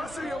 I see him.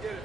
Get it.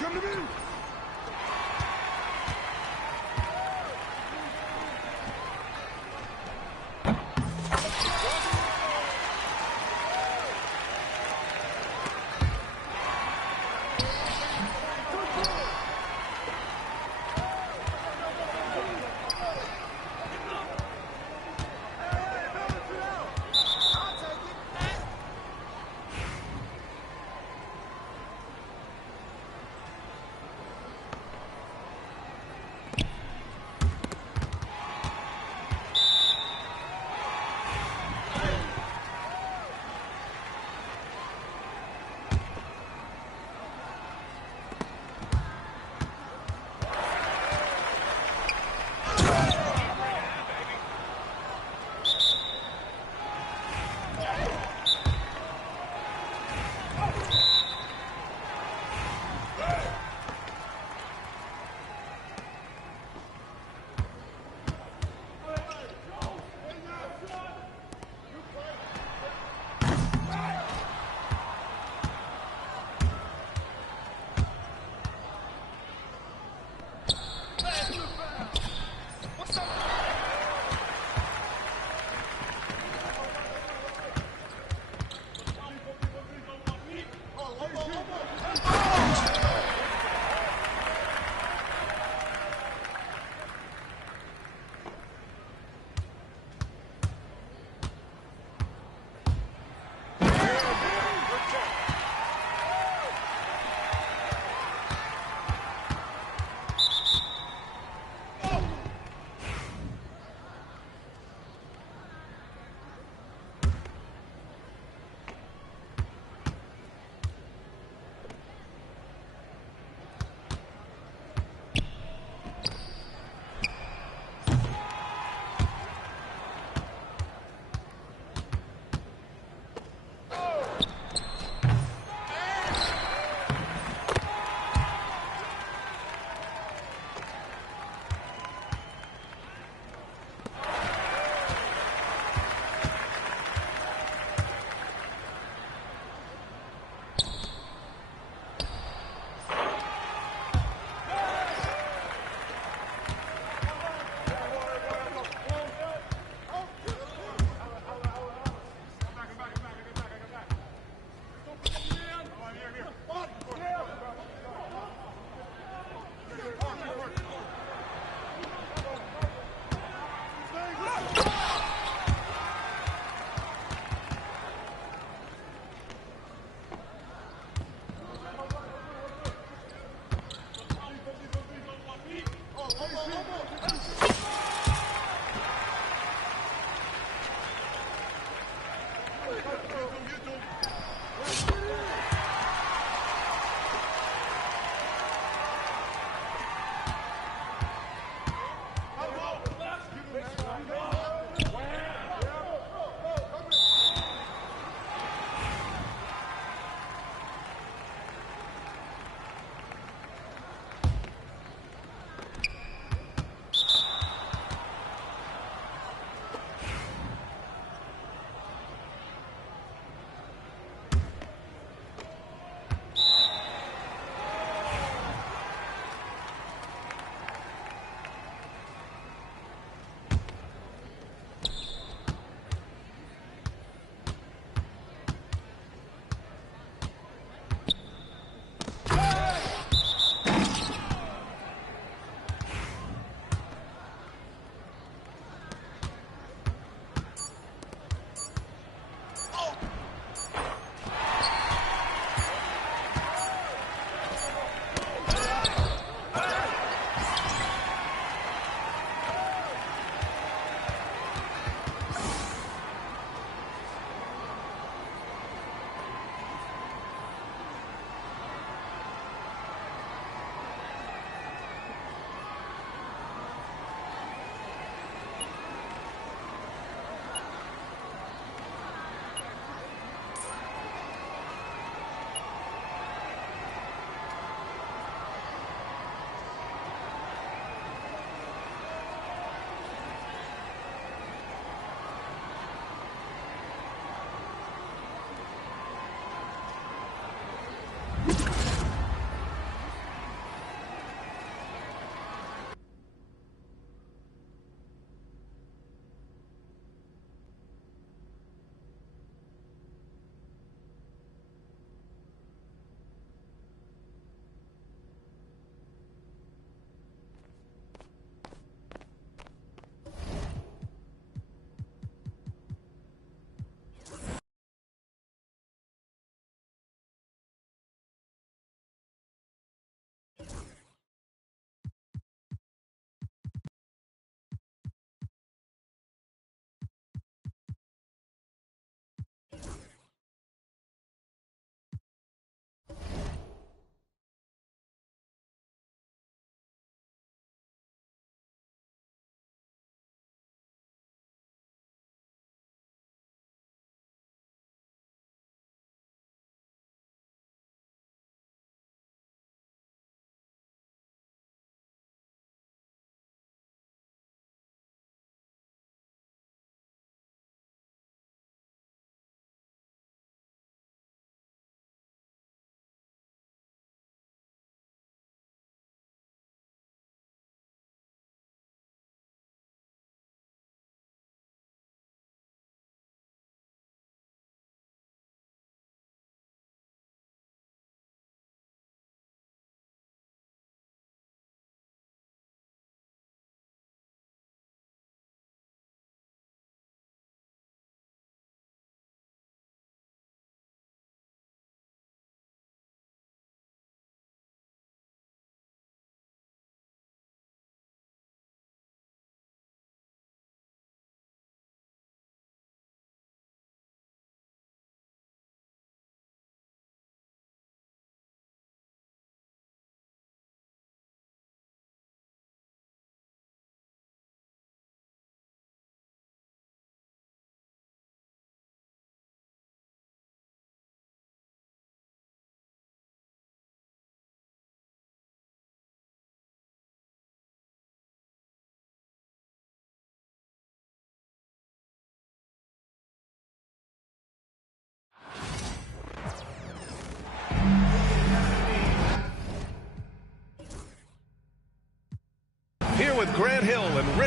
come to me.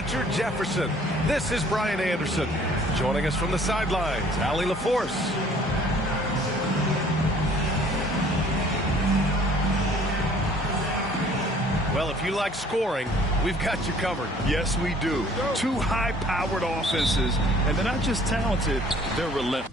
Fletcher Jefferson. This is Brian Anderson. Joining us from the sidelines, Allie LaForce. Well, if you like scoring, we've got you covered. Yes, we do. Two high-powered offenses, and they're not just talented, they're relentless.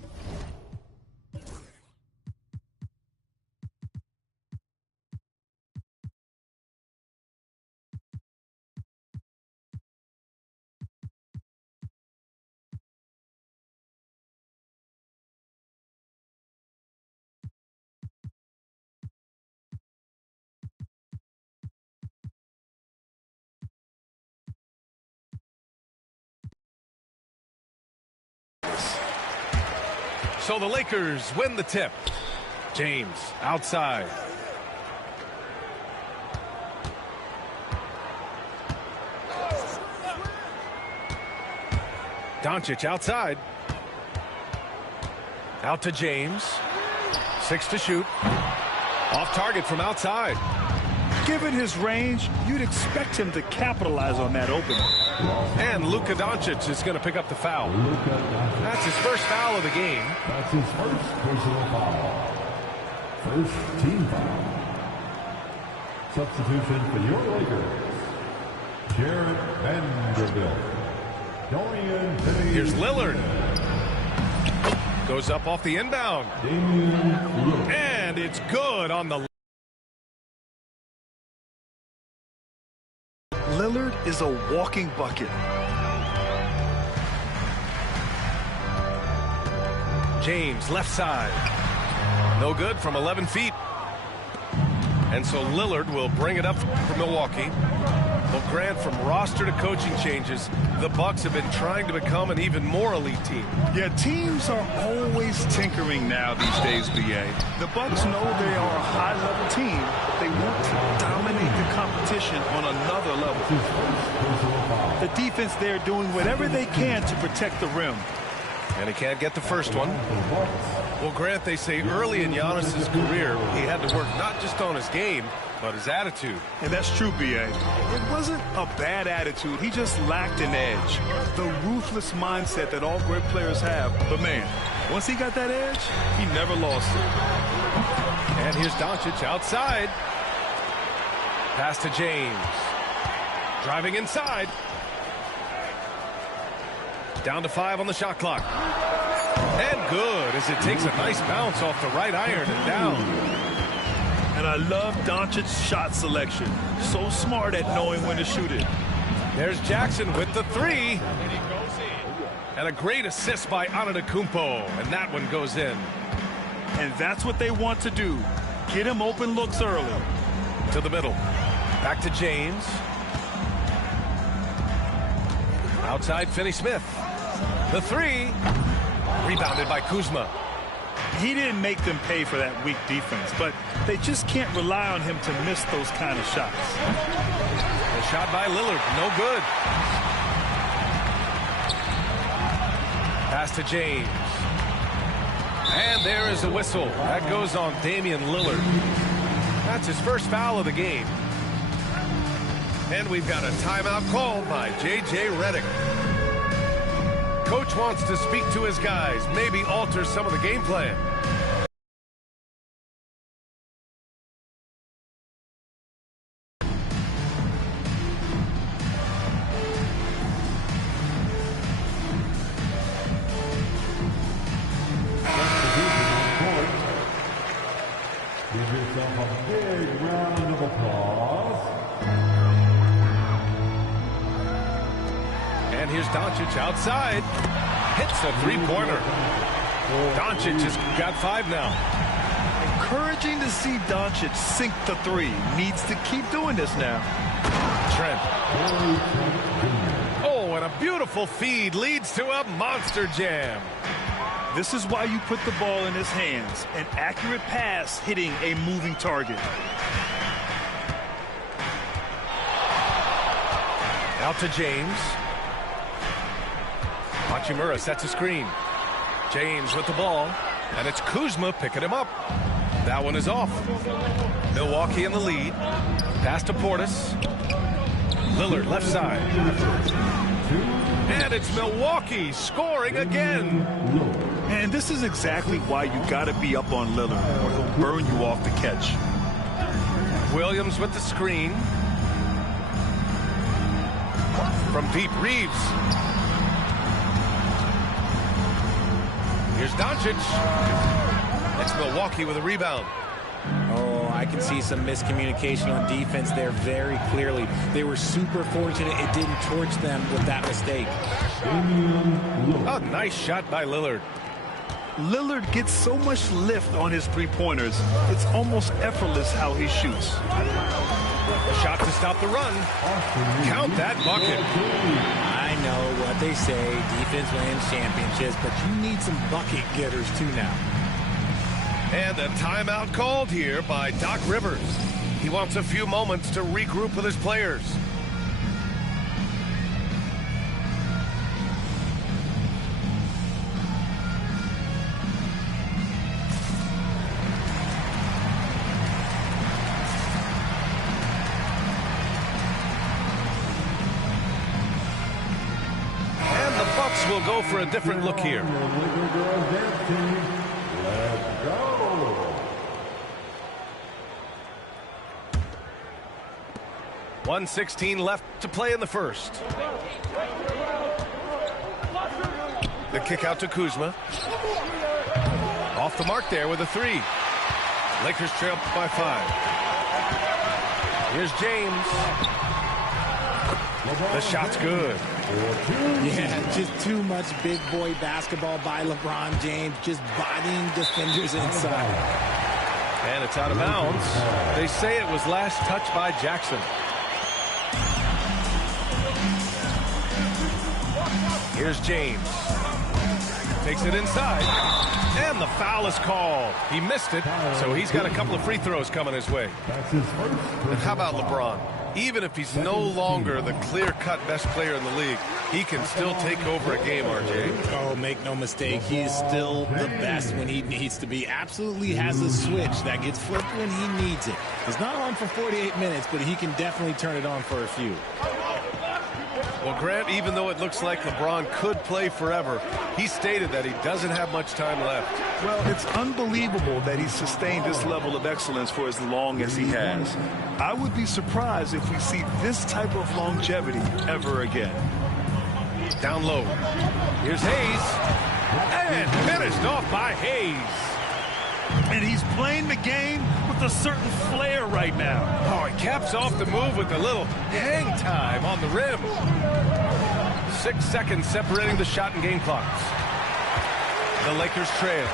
So the Lakers win the tip. James outside. Doncic outside. Out to James. 6 to shoot. Off target from outside. Given his range, you'd expect him to capitalize on that opening. And Luka Doncic is going to pick up the foul. That's his first foul of the game. That's his first personal foul. First team foul. Substitution for your Lakers. Jarrett Vanderbilt. Dorian Finney. Here's Lillard. Goes up off the inbound. And it's good on the... Lillard is a walking bucket. James left side. No good from 11 feet. And so Lillard will bring it up for Milwaukee. Well, Grant, from roster to coaching changes, the Bucks have been trying to become an even more elite team. Yeah, teams are always tinkering now these days, BA. The Bucks know they are a high-level team, but they want to dominate the competition on another level. The defense there doing whatever they can to protect the rim. And he can't get the first one. Well, Grant, they say early in Giannis's career, he had to work not just on his game, but his attitude. And that's true, B.A. It wasn't a bad attitude. He just lacked an edge. The ruthless mindset that all great players have. But, man, once he got that edge, he never lost it. And here's Doncic outside. Pass to James. Driving inside. Down to 5 on the shot clock. And good, as it takes a nice bounce off the right iron and down. And I love Doncic's shot selection. So smart at knowing when to shoot it. There's Jackson with the 3. And a great assist by Antetokounmpo. And that one goes in. And that's what they want to do. Get him open looks early. To the middle. Back to James. Outside Finney-Smith. The 3. Rebounded by Kuzma. He didn't make them pay for that weak defense, but they just can't rely on him to miss those kind of shots. The shot by Lillard, no good. Pass to James. And there is a whistle. That goes on Damian Lillard. That's his first foul of the game. And we've got a timeout called by J.J. Redick. Coach wants to speak to his guys, maybe alter some of the game plan. Give yourself a big round of applause. And here's Doncic outside. Hits a three-pointer. Doncic has got 5 now. Encouraging to see Doncic sink the 3. Needs to keep doing this now. Trent. Oh, and a beautiful feed leads to a monster jam. This is why you put the ball in his hands. An accurate pass hitting a moving target. Out to James. Hachimura sets a screen. James with the ball. And it's Kuzma picking him up. That one is off. Milwaukee in the lead. Pass to Portis. Lillard left side. And it's Milwaukee scoring again. And this is exactly why you got to be up on Lillard, or he'll burn you off the catch. Williams with the screen. From deep, Reeves. Here's Doncic. It's Milwaukee with a rebound. Oh, I can see some miscommunication on defense there very clearly. They were super fortunate it didn't torch them with that mistake. A nice shot by Lillard. Lillard gets so much lift on his three-pointers, it's almost effortless how he shoots. A shot to stop the run. Count that bucket. I know what they say, defense wins championships, but you need some bucket getters too now. And a timeout called here by Doc Rivers. He wants a few moments to regroup with his players. And the Bucks will go for a different look here. Let's go. 1:16 left to play in the first. The kick out to Kuzma. Off the mark there with a three. Lakers trail by 5. Here's James. The shot's good. Yeah, just too much big boy basketball by LeBron James, just bodying defenders inside. And it's out of bounds. They say it was last touched by Jackson. Here's James. Takes it inside. And the foul is called. He missed it, so he's got a couple of free throws coming his way. And how about LeBron? Even if he's no longer the clear-cut best player in the league, he can still take over a game, RJ. Oh, make no mistake, he is still the best when he needs to be. Absolutely has a switch that gets flipped when he needs it. It's not on for 48 minutes, but he can definitely turn it on for a few. Well, Grant, even though it looks like LeBron could play forever, he stated that he doesn't have much time left. Well, it's unbelievable that he's sustained this level of excellence for as long as he has. I would be surprised if we see this type of longevity ever again. Down low. Here's Hayes. And finished off by Hayes. And he's playing the game with a certain flair right now. Oh, he caps off the move with a little hang time on the rim. 6 seconds separating the shot and game clocks. The Lakers trail.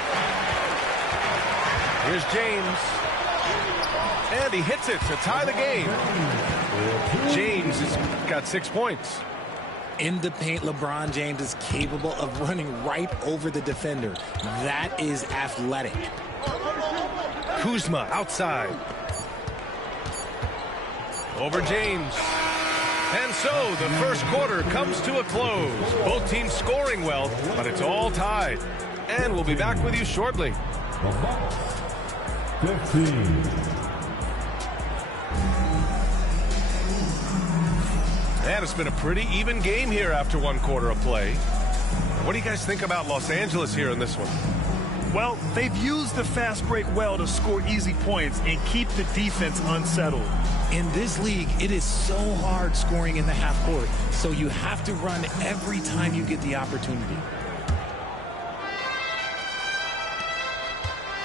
Here's James. And he hits it to tie the game. James has got 6 points. In the paint, LeBron James is capable of running right over the defender. That is athletic. Kuzma outside. Over James. And so the first quarter comes to a close. Both teams scoring well, but it's all tied. And we'll be back with you shortly. The Bucks, 15. And it's been a pretty even game here after 1 quarter of play. What do you guys think about Los Angeles here in this one? Well, they've used the fast break well to score easy points and keep the defense unsettled. In this league, it is so hard scoring in the half court, so you have to run every time you get the opportunity.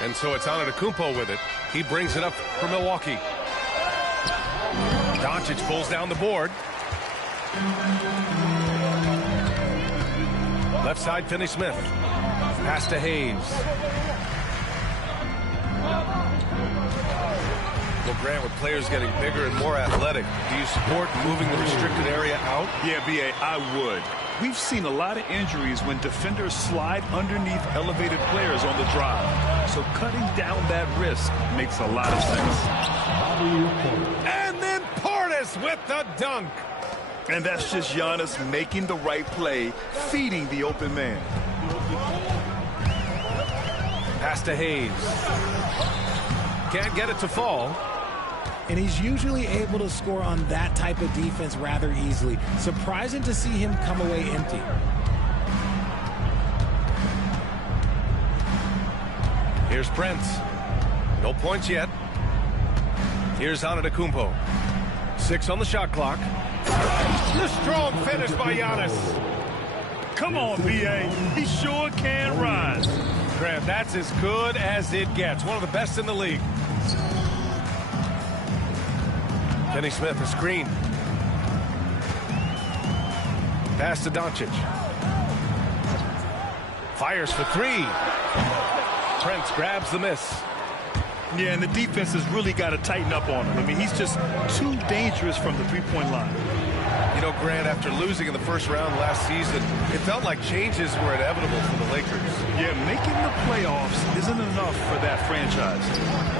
And so it's Antetokounmpo with it. He brings it up for Milwaukee. Doncic pulls down the board. Left side, Finney-Smith. Pass to Hayes. Well, Grant, with players getting bigger and more athletic, do you support moving the restricted area out? Yeah, B.A., I would. We've seen a lot of injuries when defenders slide underneath elevated players on the drive. So cutting down that risk makes a lot of sense. And then Portis with the dunk. And that's just Giannis making the right play, feeding the open man. Pass to Hayes. Can't get it to fall. and he's usually able to score on that type of defense rather easily. Surprising to see him come away empty. Here's Prince. No points yet. Here's Antetokounmpo. 6 on the shot clock. The strong finish by Giannis. Come on, B.A. He sure can rise. Graham, that's as good as it gets. One of the best in the league. Kenny Smith, a screen. Pass to Doncic. Fires for 3. Prince grabs the miss. Yeah, and the defense has really got to tighten up on him. I mean, he's just too dangerous from the three-point line. You know, Grant, after losing in the first round last season, it felt like changes were inevitable for the Lakers. Yeah, making the playoffs isn't enough for that franchise.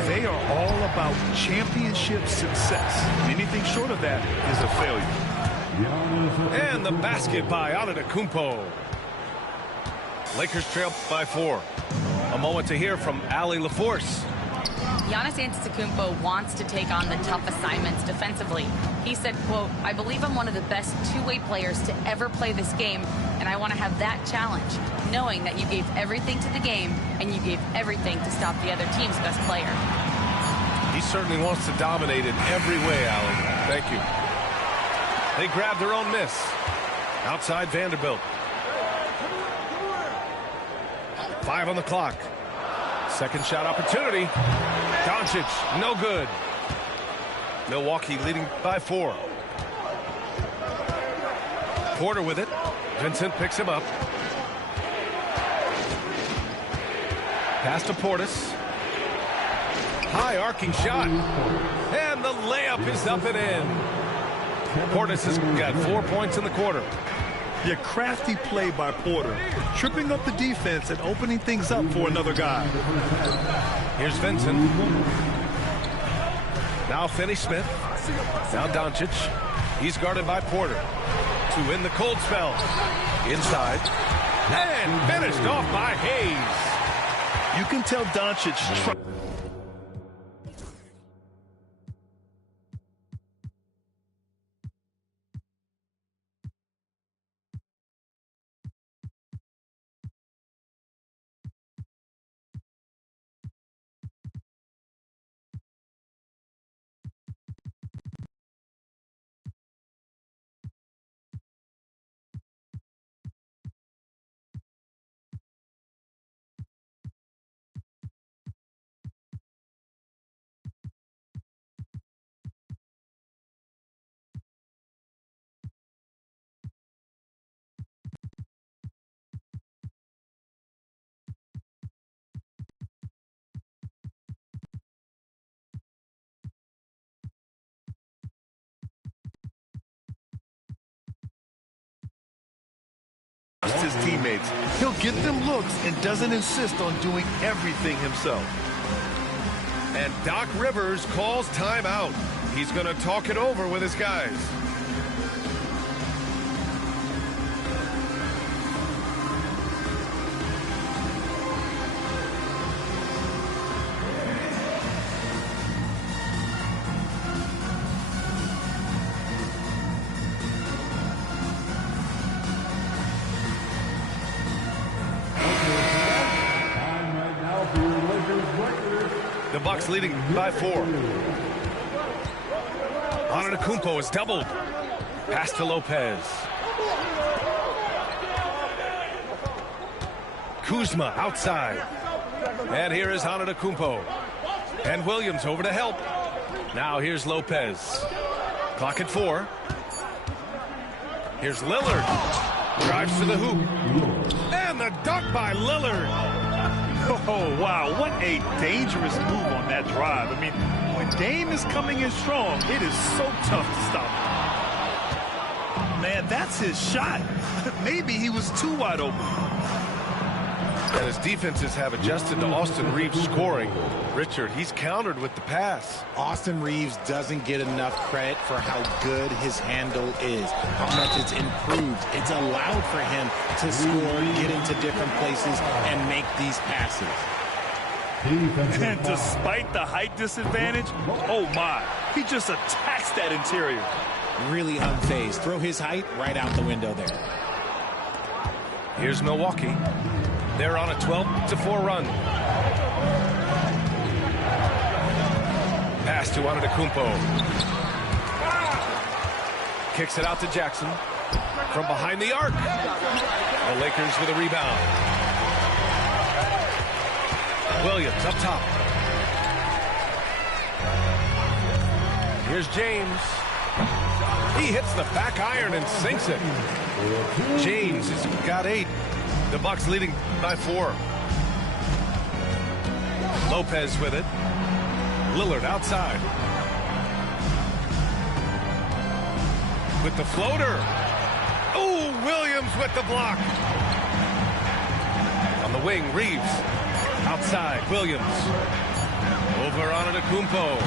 They are all about championship success. Anything short of that is a failure. And the basket by Antetokounmpo. Lakers trail by 4. A moment to hear from Allie LaForce. Giannis Antetokounmpo wants to take on the tough assignments defensively. He said, quote, "I believe I'm one of the best two-way players to ever play this game, and I want to have that challenge, knowing that you gave everything to the game and you gave everything to stop the other team's best player." He certainly wants to dominate in every way, Allie. Thank you. They grabbed their own miss. Outside Vanderbilt. 5 on the clock. Second shot opportunity. Doncic, no good. Milwaukee leading by 4. Porter with it. Vincent picks him up. Pass to Portis. High arcing shot. And the layup is up and in. Portis has got 4 points in the quarter. Yeah, crafty play by Porter. Tripping up the defense and opening things up for another guy. Here's Vincent. Now Finney-Smith. Now Doncic. He's guarded by Porter. To win the cold spell. Inside. And finished off by Hayes. You can tell Doncic. His teammates. He'll get them looks and doesn't insist on doing everything himself. And Doc Rivers calls timeout. He's going to talk it over with his guys. The Bucks leading by 4. Antetokounmpo is doubled. Pass to Lopez. Kuzma outside. And here is Antetokounmpo. And Williams over to help. Now here's Lopez. Clock at 4. Here's Lillard. Drives to the hoop. And the dunk by Lillard. Oh, wow. What a dangerous move on that drive. I mean, when Dame is coming in strong, it is so tough to stop. Man, that's his shot. Maybe he was too wide open. And his defenses have adjusted to Austin Reeves scoring. Richard, he's countered with the pass. Austin Reeves doesn't get enough credit for how good his handle is, how much it's improved. It's allowed for him to score, get into different places, and make these passes. And despite the height disadvantage, oh my, He just attacks that interior. Really unfazed. Throw his height right out the window there. Here's Milwaukee. They're on a 12-4 run. Pass to Antetokounmpo. Kicks it out to Jackson. From behind the arc. The Lakers with a rebound. Williams up top. Here's James. He hits the back iron and sinks it. James has got 8. The Bucks leading by 4. Lopez with it. Lillard outside. With the floater. Oh, Williams with the block. On the wing, Reeves. Outside, Williams. Over Antetokounmpo.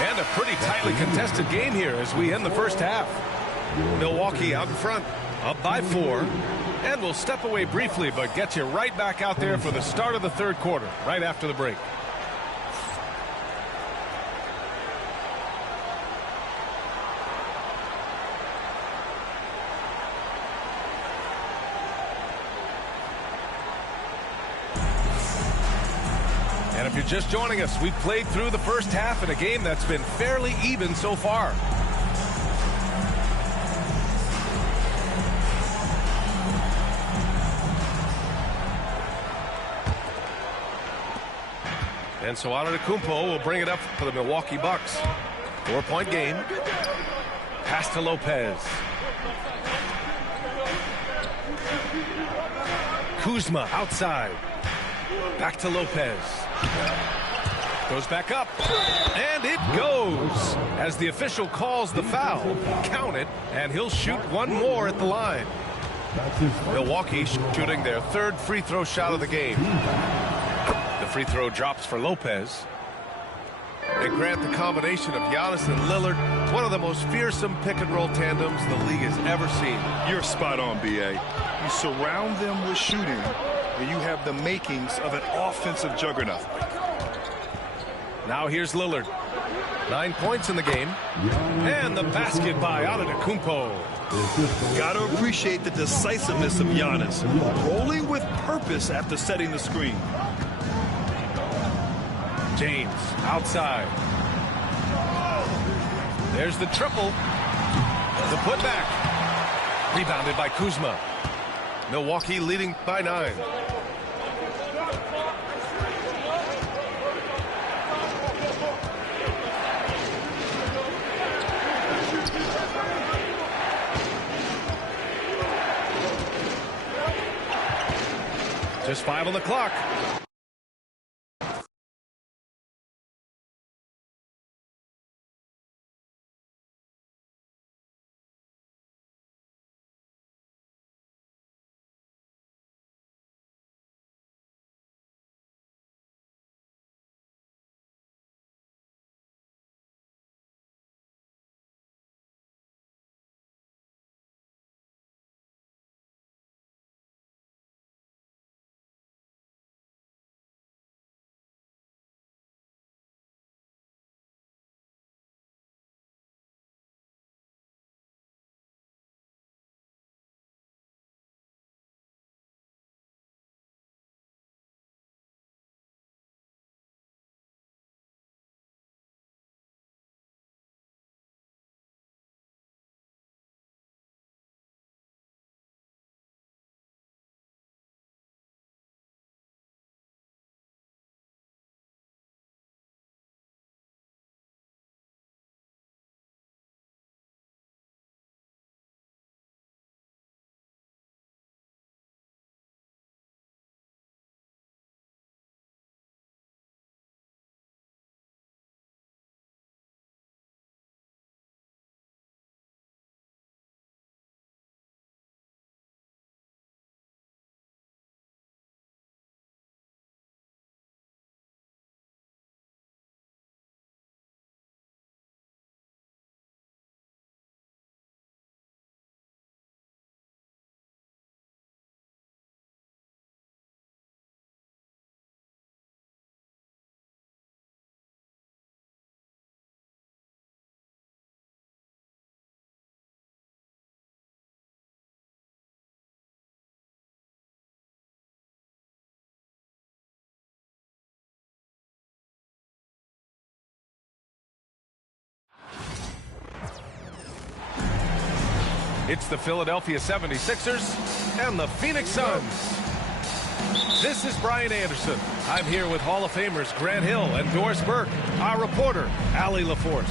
And a pretty tightly contested game here as we end the first half. Milwaukee out in front, up by 4. And we'll step away briefly, but get you right back out there for the start of the third quarter, right after the break. And if you're just joining us, we've played through the first half in a game that's been fairly even so far. And so Antetokounmpo will bring it up for the Milwaukee Bucks. 4-point game. Pass to Lopez. Kuzma outside. Back to Lopez. Goes back up. And it goes. As the official calls the foul, count it, and he'll shoot one more at the line. Milwaukee shooting their 3rd free throw shot of the game. The free throw drops for Lopez. And Grant, the combination of Giannis and Lillard, one of the most fearsome pick-and-roll tandems the league has ever seen. You're spot on, B.A. You surround them with shooting, and you have the makings of an offensive juggernaut. Now here's Lillard. 9 points in the game. And the basket by Antetokounmpo. Got to appreciate the decisiveness of Giannis, rolling with purpose after setting the screen. James outside. There's the triple. The putback. Rebounded by Kuzma. Milwaukee leading by 9. Just 5 on the clock. It's the Philadelphia 76ers and the Phoenix Suns. This is Brian Anderson. I'm here with Hall of Famers Grant Hill and Doris Burke, our reporter, Allie LaForce.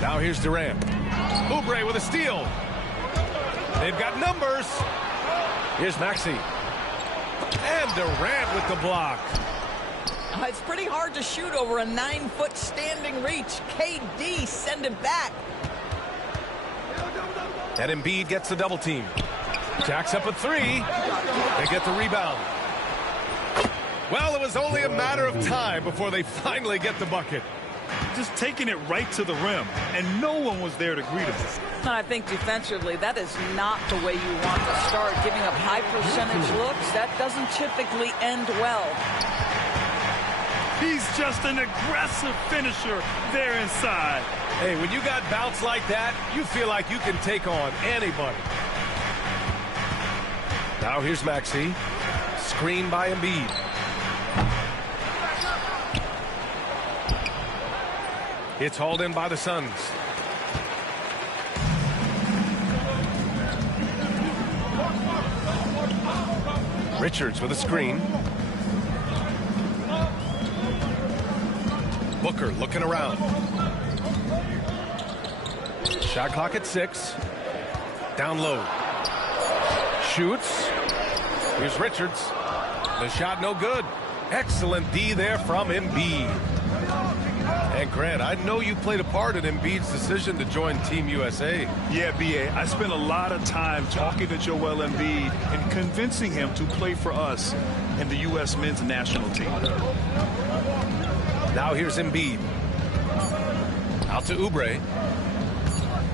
Now here's Durant. Oubre with a steal. They've got numbers. Here's Maxey. And Durant with the block. It's pretty hard to shoot over a 9-foot standing reach. KD send it back. And Embiid gets the double team. Jacks up a three. They get the rebound. Well, it was only a matter of time before they finally get the bucket. Just taking it right to the rim, and no one was there to greet him. I think defensively, that is not the way you want to start. Giving up high percentage looks, that doesn't typically end well. He's just an aggressive finisher there inside. Hey, when you got bounce like that, you feel like you can take on anybody. Now here's Maxey. Screen by Embiid. It's hauled in by the Suns. Richards with a screen. Booker looking around. Shot clock at 6. Down low. Shoots. Here's Richards. The shot no good. Excellent D there from Embiid. And Grant, I know you played a part in Embiid's decision to join Team USA. Yeah, B.A. I spent a lot of time talking to Joel Embiid and convincing him to play for us in the U.S. men's national team. Now here's Embiid. Out to Oubre.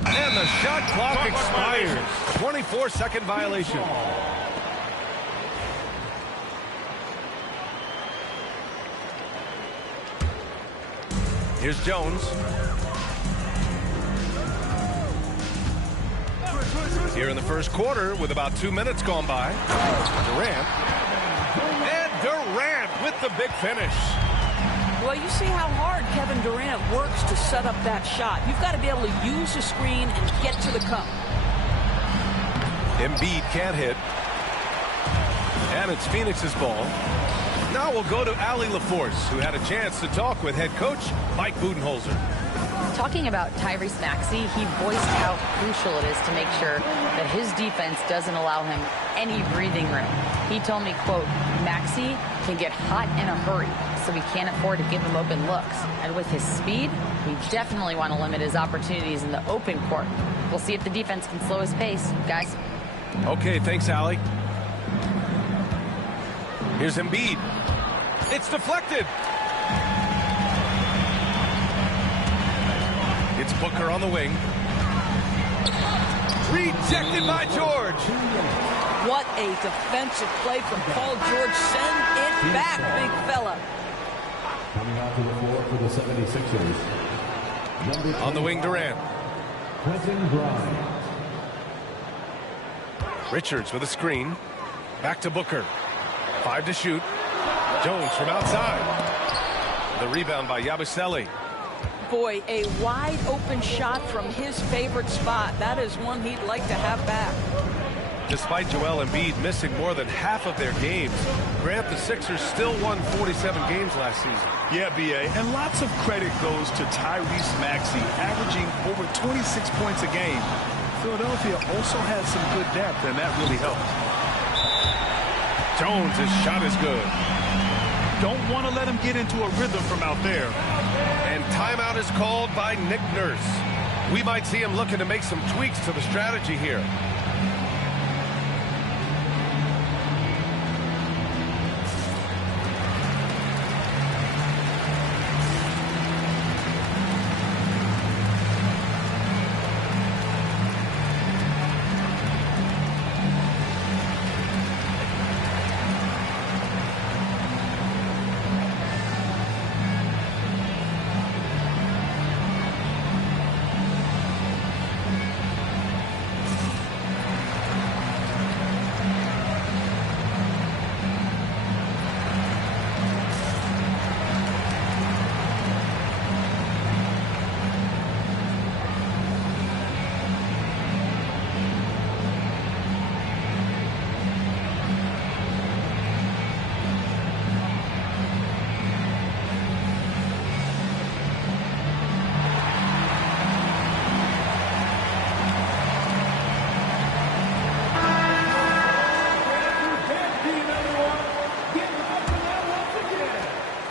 And the shot clock expires. 24-second violation. Here's Jones. Here in the first quarter with about 2 minutes gone by. Durant. And Durant with the big finish. Well, you see how hard Kevin Durant works to set up that shot. You've got to be able to use the screen and get to the cup. Embiid can't hit. And it's Phoenix's ball. Now we'll go to Allie LaForce, who had a chance to talk with head coach Mike Budenholzer. Talking about Tyrese Maxey, he voiced how crucial it is to make sure that his defense doesn't allow him any breathing room. He told me, quote, Maxey can get hot in a hurry, so we can't afford to give him open looks. And with his speed, we definitely want to limit his opportunities in the open court. We'll see if the defense can slow his pace, guys. Okay, thanks, Allie. Here's Embiid. It's deflected. It's Booker on the wing. Rejected by George. What a defensive play from Paul George. Send it back, big fella. Coming out to the floor for the 76ers. On the wing, Durant. Quentin Grimes. Richards with a screen. Back to Booker. 5 to shoot. Jones from outside. The rebound by Yabusele. Boy, a wide open shot from his favorite spot. That is one he'd like to have back. Despite Joel Embiid missing more than half of their games, Grant, the Sixers still won 47 games last season. Yeah, B.A., and lots of credit goes to Tyrese Maxey, averaging over 26 points a game. Philadelphia also had some good depth, and that really helped. Jones' shot is good. Don't want to let him get into a rhythm from out there. And timeout is called by Nick Nurse. We might see him looking to make some tweaks to the strategy here.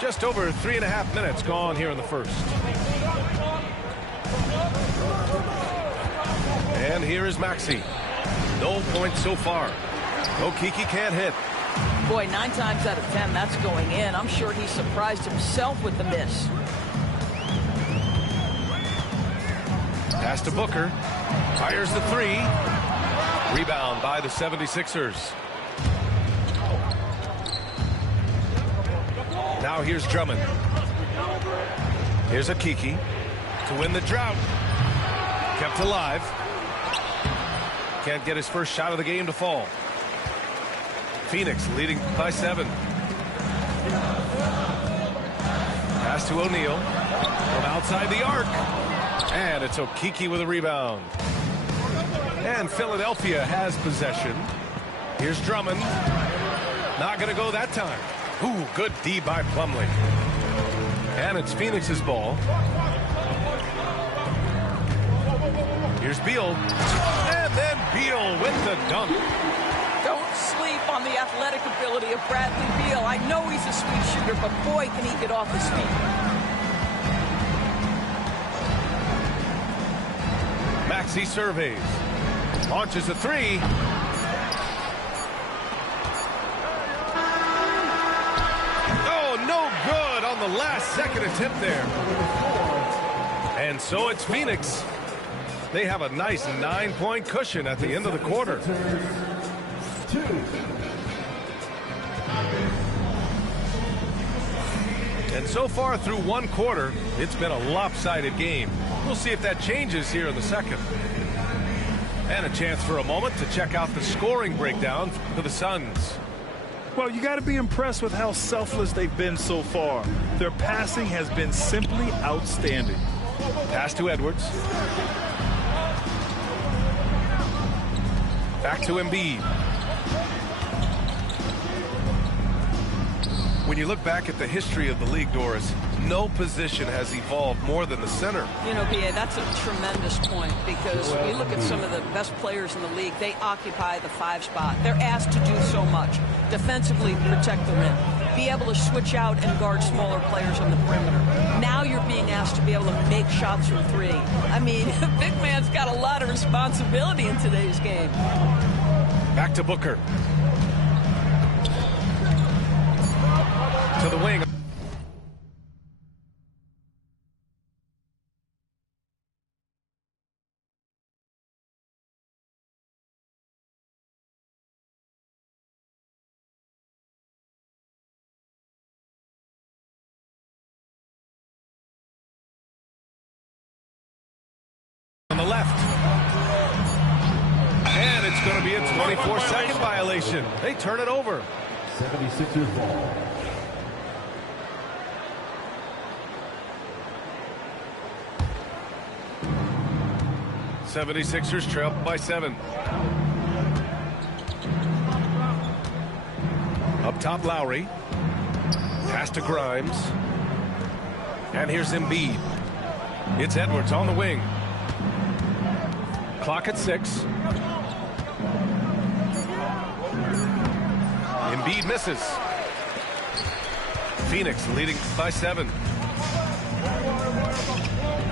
Just over 3.5 minutes gone here in the first. And here is Maxey. No points so far. Okeke can't hit. Boy, 9 times out of 10, that's going in. I'm sure he surprised himself with the miss. Pass to Booker. Fires the 3. Rebound by the 76ers. Now here's Drummond. Here's Okeke to win the drought. Kept alive. Can't get his first shot of the game to fall. Phoenix leading by 7. Pass to O'Neal from outside the arc. And it's Okeke with a rebound. And Philadelphia has possession. Here's Drummond. Not going to go that time. Ooh, good D by Plumlee. And it's Phoenix's ball. Here's Beal. And then Beal with the dunk. Don't sleep on the athletic ability of Bradley Beal. I know he's a sweet shooter, but boy, can he get off his feet. Maxey surveys. Launches a 3. Oh, no good on the last second attempt there. And so it's Phoenix. They have a nice 9-point cushion at the end of the quarter. And so far through one quarter, it's been a lopsided game. We'll see if that changes here in the second. And a chance for a moment to check out the scoring breakdown for the Suns. Well, you got to be impressed with how selfless they've been so far. Their passing has been simply outstanding. Pass to Edwards. Back to Embiid. When you look back at the history of the league, Doris, no position has evolved more than the center. You know, B.A., that's a tremendous point because we look at some of the best players in the league. They occupy the 5 spot. They're asked to do so much. Defensively, protect the rim. Be able to switch out and guard smaller players on the perimeter. Now you're being asked to be able to make shots from 3. I mean, big man's got a lot of responsibility in today's game. Back to Booker. To the wing. On the left. And it's going to be a 24-second violation. They turn it over. 76ers ball. '76ers trail by 7. Up top, Lowry. Pass to Grimes. And here's Embiid. It's Edwards on the wing. Clock at 6. Embiid misses. Phoenix leading by 7.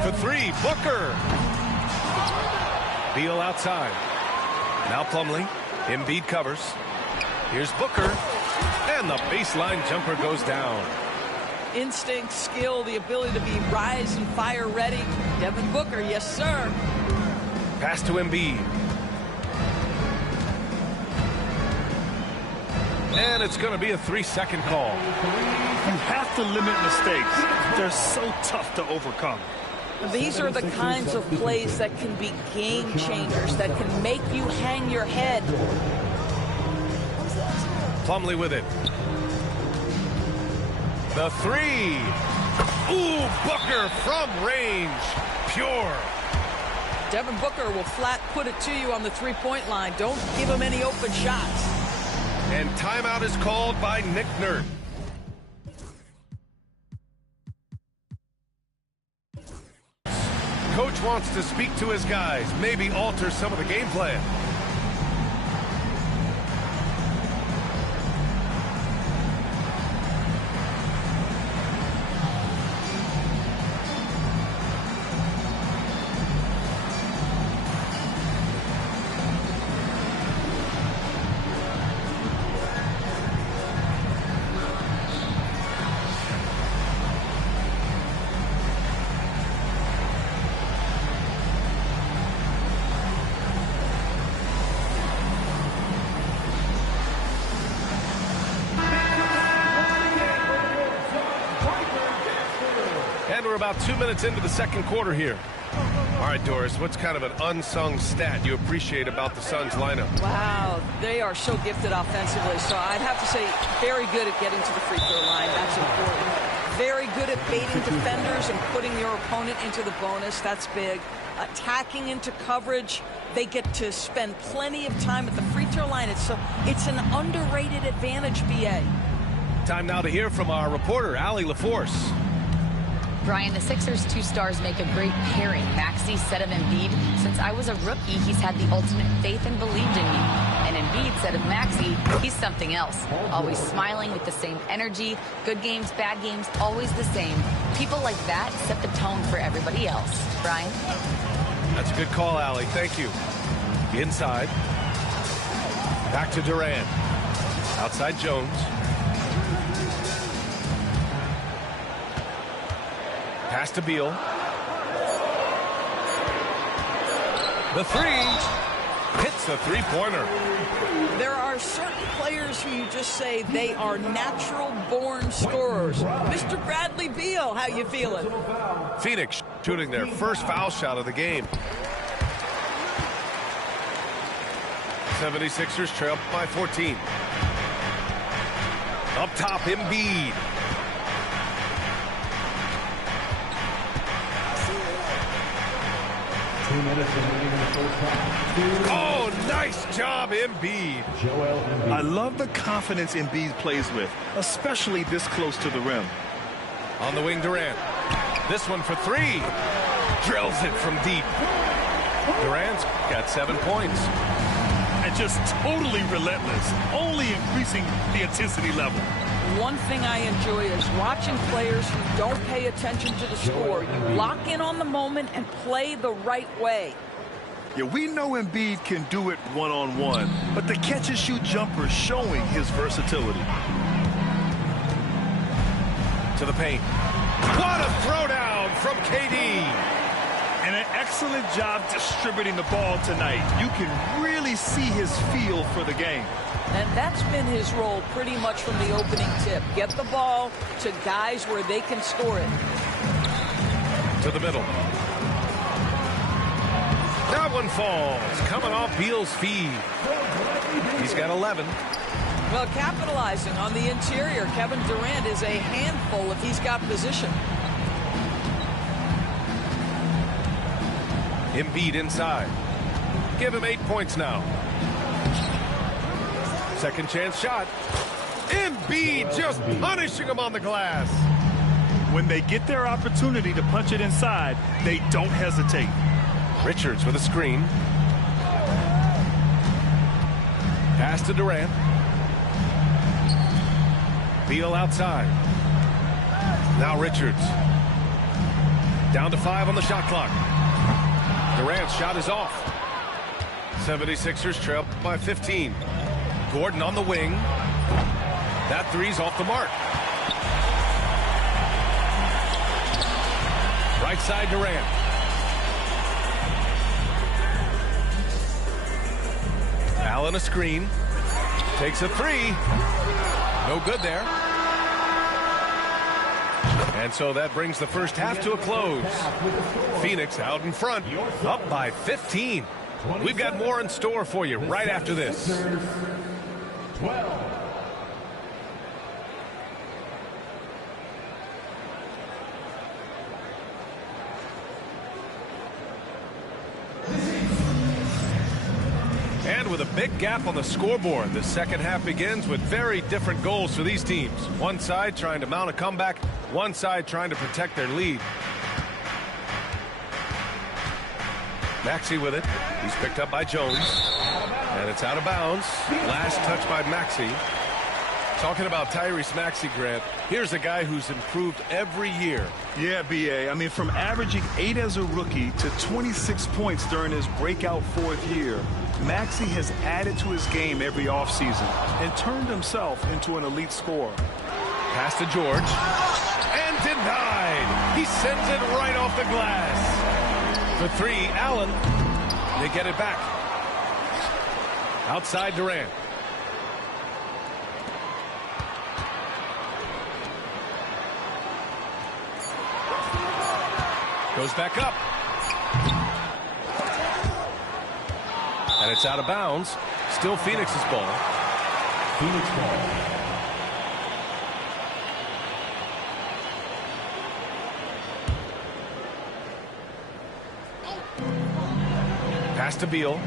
For 3, Booker. Beal outside. Now Plumlee. Embiid covers. Here's Booker. And the baseline jumper goes down. Instinct, skill, the ability to be rise and fire ready. Devin Booker, yes, sir. Pass to Embiid. And it's going to be a 3-second call. You have to limit mistakes. They're so tough to overcome. These are the kinds of plays that can be game changers, that can make you hang your head. Plumlee with it. The 3. Ooh, Booker from range. Pure. Devin Booker will flat put it to you on the 3-point line. Don't give him any open shots. And timeout is called by Nick Nurse. Coach wants to speak to his guys, maybe alter some of the game plan. And we're about 2 minutes into the second quarter here. All right, Doris, what's kind of an unsung stat you appreciate about the Suns lineup? Wow, they are so gifted offensively. So I'd have to say very good at getting to the free throw line. That's important. Very good at baiting defenders and putting your opponent into the bonus. That's big. Attacking into coverage. They get to spend plenty of time at the free throw line. It's an underrated advantage, BA. Time now to hear from our reporter, Allie LaForce. Brian, the Sixers' two stars make a great pairing. Maxey said of Embiid, since I was a rookie, he's had the ultimate faith and believed in me. And Embiid said of Maxey, he's something else. Always smiling with the same energy. Good games, bad games, always the same. People like that set the tone for everybody else. Brian? That's a good call, Allie. Thank you. Inside. Back to Durant. Outside Jones. Pass to Beal. The three. Hits the three-pointer. There are certain players who you just say they are natural-born scorers. Mr. Bradley Beal, how you feeling? Phoenix shooting their first foul shot of the game. 76ers trail by 14. Up top, Embiid. Oh, nice job, Embiid. I love the confidence Embiid plays with, especially this close to the rim. On the wing, Durant. This one for three. Drills it from deep. Durant's got 7 points. And just totally relentless, only increasing the intensity level. One thing I enjoy is watching players who don't pay attention to the score. You lock in on the moment and play the right way. Yeah, we know Embiid can do it one-on-one, but the catch-and-shoot jumper is showing his versatility. To the paint. What a throwdown from KD. And an excellent job distributing the ball tonight. You can really see his feel for the game. And that's been his role pretty much from the opening tip. Get the ball to guys where they can score it. To the middle. That one falls. Coming off Beal's feed. He's got 11. Well, capitalizing on the interior, Kevin Durant is a handful if he's got position. Embiid inside. Give him 8 points now. Second chance shot. Embiid just punishing him on the glass. When they get their opportunity to punch it inside, they don't hesitate. Richards with a screen. Pass to Durant. Beal outside. Now Richards. Down to 5 on the shot clock. Durant's shot is off. 76ers trail by 15. Gordon on the wing. That three's off the mark. Right side Durant. Allen a screen. Takes a three. No good there. And so that brings the first half to a close. Phoenix out in front, up by 15. We've got more in store for you right after this. 12. And with a big gap on the scoreboard, the second half begins with very different goals for these teams. One side trying to mount a comeback, one side trying to protect their lead. Maxey with it. He's picked up by Jones. And it's out of bounds. Last touch by Maxey. Talking about Tyrese Maxey, Grant, here's a guy who's improved every year. Yeah, BA. I mean, from averaging 8 as a rookie to 26 points during his breakout 4th year, Maxey has added to his game every offseason and turned himself into an elite scorer. Pass to George. And denied. He sends it right off the glass. For three, Allen. They get it back. Outside Durant. Goes back up. And it's out of bounds. Still Phoenix's ball. Phoenix ball. Pass to Beal.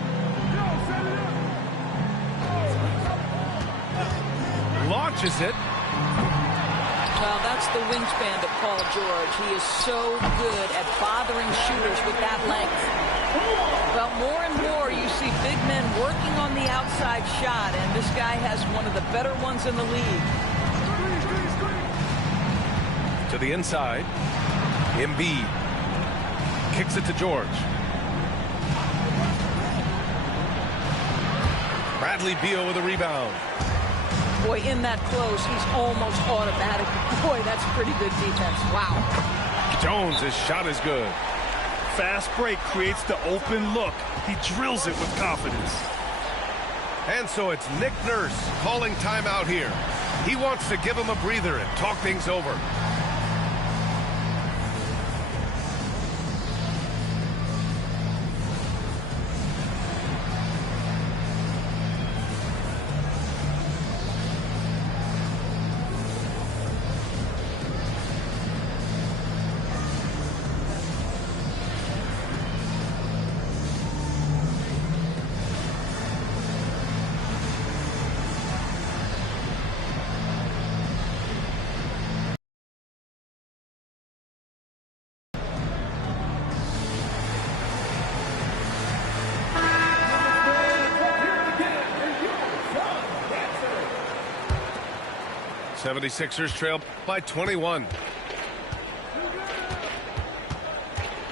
Launches it. Well, that's the wingspan of Paul George. He is so good at bothering shooters with that length. Well, more and more you see big men working on the outside shot, and this guy has one of the better ones in the league. To the inside. Embiid kicks it to George. Bradley Beal with a rebound. Boy, in that close, he's almost automatic. Boy, that's pretty good defense. Wow. Jones' shot is good. Fast break creates the open look. He drills it with confidence. And so it's Nick Nurse calling timeout here. He wants to give him a breather and talk things over. '76ers trail by 21.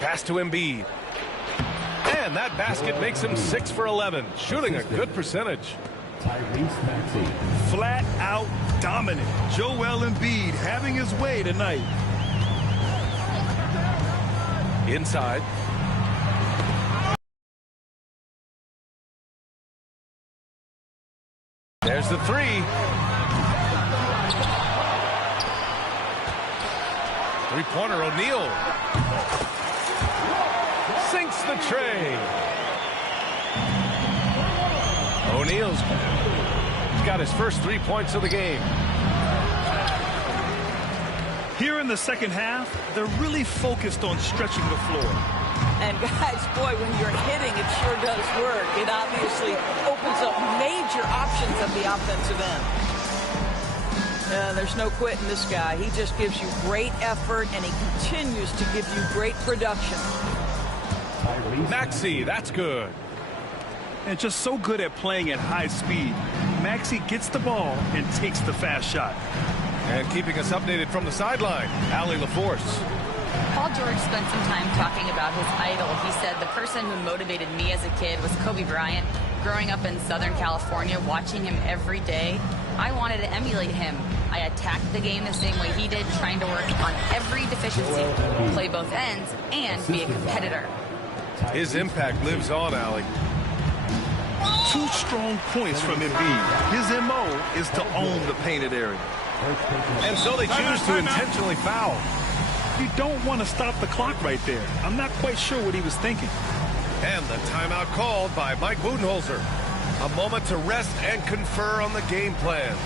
Pass to Embiid. And that basket makes him 6 for 11, shooting a good percentage. Tyrese Maxey. Flat out dominant. Joel Embiid having his way tonight. Inside. There's the three. Three-pointer, O'Neal. Sinks the tray. O'Neal's got his first 3 points of the game. Here in the second half, they're really focused on stretching the floor. And guys, boy, when you're hitting, it sure does work. It obviously opens up major options at the offensive end. There's no quitting this guy. He just gives you great effort, and he continues to give you great production. Maxey, that's good. And just so good at playing at high speed. Maxey gets the ball and takes the fast shot. And keeping us updated from the sideline, Allie LaForce. Paul George spent some time talking about his idol. He said, the person who motivated me as a kid was Kobe Bryant. Growing up in Southern California, watching him every day, I wanted to emulate him. I attacked the game the same way he did, trying to work on every deficiency, play both ends, and be a competitor. His impact lives on, Allie. 2 strong points from Embiid. His M.O. is to own the painted area. And so they choose to intentionally foul. You don't want to stop the clock right there. I'm not quite sure what he was thinking. And the timeout called by Mike Budenholzer. A moment to rest and confer on the game plan.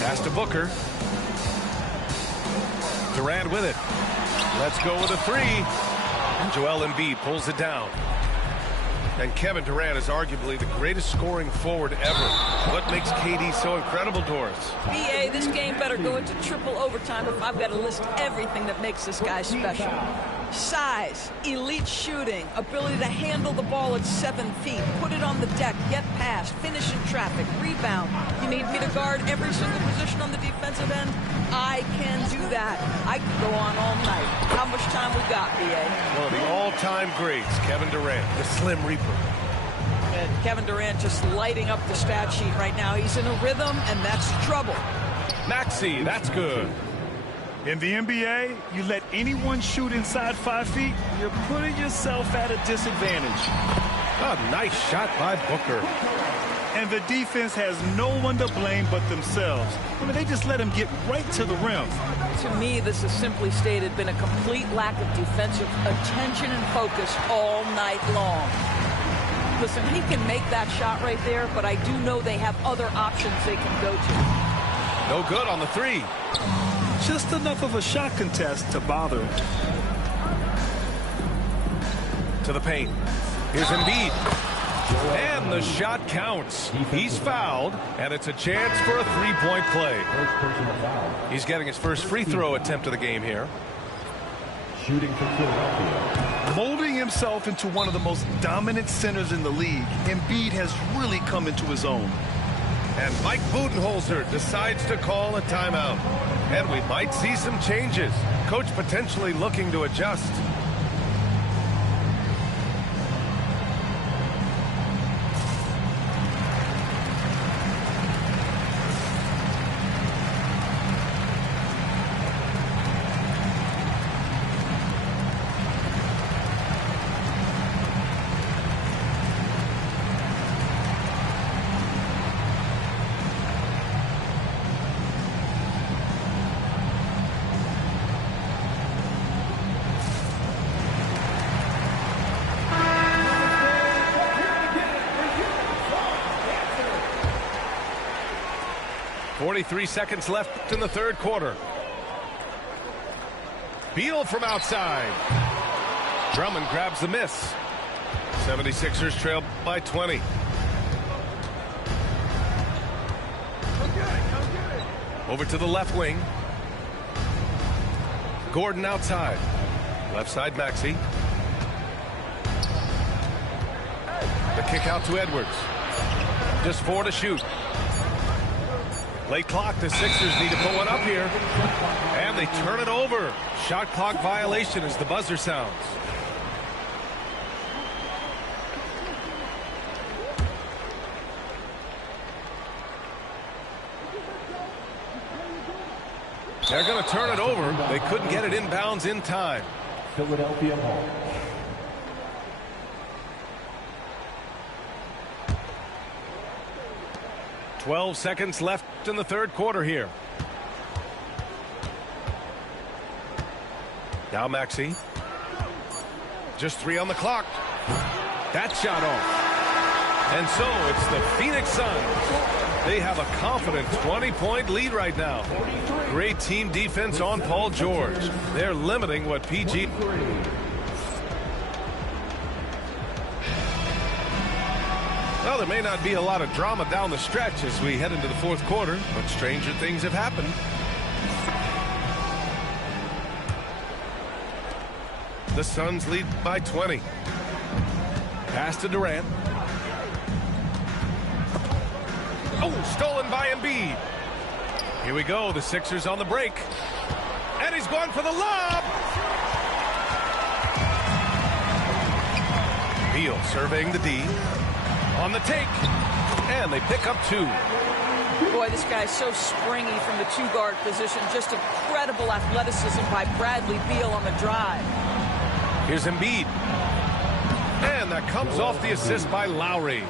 Pass to Booker. Durant with it. Let's go with a three. And Joel Embiid pulls it down. And Kevin Durant is arguably the greatest scoring forward ever. What makes KD so incredible, Doris? BA, this game better go into triple overtime if I've got to list everything that makes this guy special. Size, elite shooting, ability to handle the ball at 7 feet, put it on the deck, get past, finish in traffic, rebound. You need me to guard every single position on the defensive end? I can do that. I could go on all night. How much time we got, B.A.? One of the all-time greats, Kevin Durant, the Slim Reaper. And Kevin Durant just lighting up the stat sheet right now. He's in a rhythm, and that's trouble. Maxey, that's good. In the NBA, you let anyone shoot inside 5 feet, you're putting yourself at a disadvantage. A nice shot by Booker. And the defense has no one to blame but themselves. I mean, they just let him get right to the rim. To me, this has simply stated been a complete lack of defensive attention and focus all night long. Listen, he can make that shot right there, but I do know they have other options they can go to. No good on the three. Just enough of a shot contest to bother him. To the paint. Here's Embiid. And the shot counts. He's fouled, and it's a chance for a three-point play. He's getting his first free throw attempt of the game here. Shooting for Philadelphia. Molding himself into one of the most dominant centers in the league, Embiid has really come into his own. And Mike Budenholzer decides to call a timeout. And we might see some changes. Coach potentially looking to adjust. .43 seconds left in the third quarter. Beal from outside. Drummond grabs the miss. 76ers trail by 20. Over to the left wing. Gordon outside. Left side Maxey. The kick out to Edwards. Just 4 to shoot. Late clock, the Sixers need to put one up here. And they turn it over. Shot clock violation as the buzzer sounds. They're going to turn it over. They couldn't get it inbounds in time. Philadelphia ball. 12 seconds left in the third quarter here. Now Maxey. Just 3 on the clock. That shot off. And so it's the Phoenix Suns. They have a confident 20-point lead right now. Great team defense on Paul George. They're limiting what PG... Well, there may not be a lot of drama down the stretch as we head into the fourth quarter, but stranger things have happened. The Suns lead by 20. Pass to Durant. Oh, stolen by Embiid. Here we go, the Sixers on the break. And he's going for the lob. Beal surveying the D. On the take, and they pick up 2. Boy, this guy's so springy from the 2-guard position. Just incredible athleticism by Bradley Beal on the drive. Here's Embiid. And that comes off the assist by Lowry.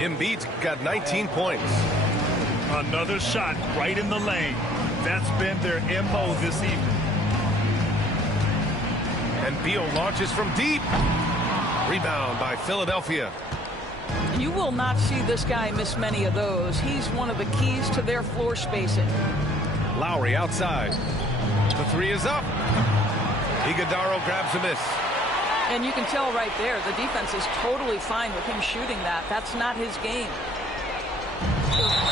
Embiid's got 19 points. Another shot right in the lane. That's been their MO this evening. And Beal launches from deep. Rebound by Philadelphia. You will not see this guy miss many of those. He's one of the keys to their floor spacing. Lowry outside. The three is up. Iguodala grabs a miss. And you can tell right there, the defense is totally fine with him shooting that. That's not his game.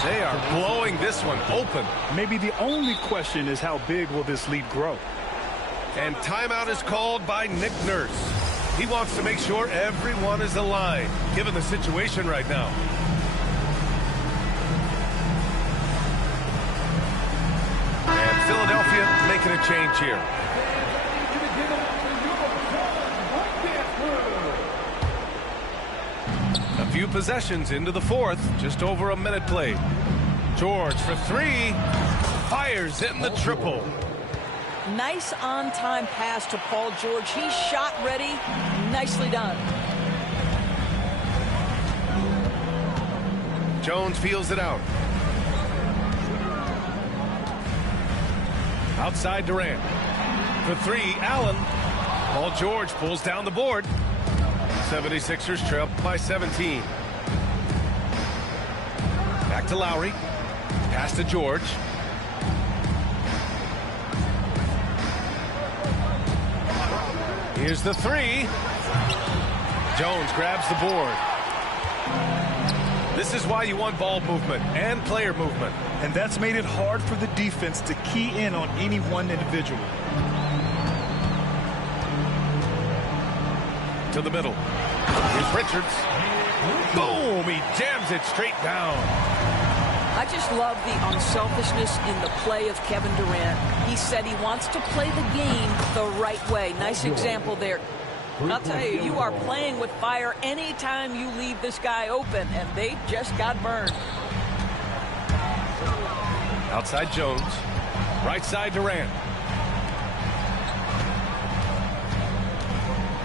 They are blowing this one open. Maybe the only question is how big will this lead grow? And timeout is called by Nick Nurse. He wants to make sure everyone is aligned, given the situation right now. And Philadelphia making a change here. A few possessions into the fourth, just over a minute played. George for three, fires in the triple. Nice on-time pass to Paul George. He's shot ready. Nicely done. Jones feels it out. Outside Durant. For three, Allen. Paul George pulls down the board. 76ers trail by 17. Back to Lowry. Pass to George. Here's the three. Jones grabs the board. This is why you want ball movement and player movement. And that's made it hard for the defense to key in on any one individual. To the middle. Here's Richards. Boom! He jams it straight down. I just love the unselfishness in the play of Kevin Durant. He said he wants to play the game the right way. Nice example there. I'll tell you, you are playing with fire anytime you leave this guy open, and they just got burned. Outside Jones. Right side Durant.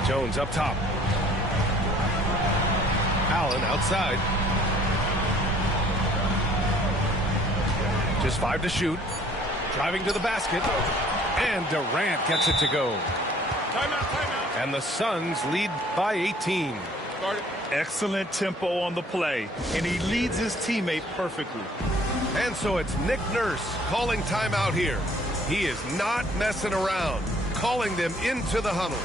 Jones up top. Allen outside. Just 5 to shoot. Driving to the basket. And Durant gets it to go. Timeout. And the Suns lead by 18. Excellent tempo on the play, and he leads his teammate perfectly. And so it's Nick Nurse calling timeout here. He is not messing around, calling them into the huddle.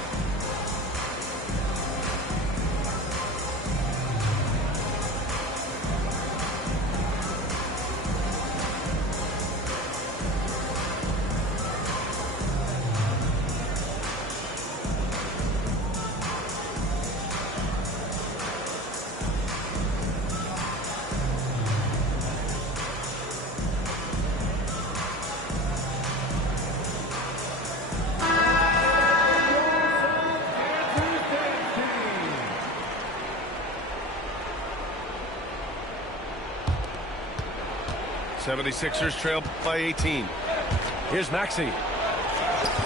'76ers trail by 18. Here's Maxey.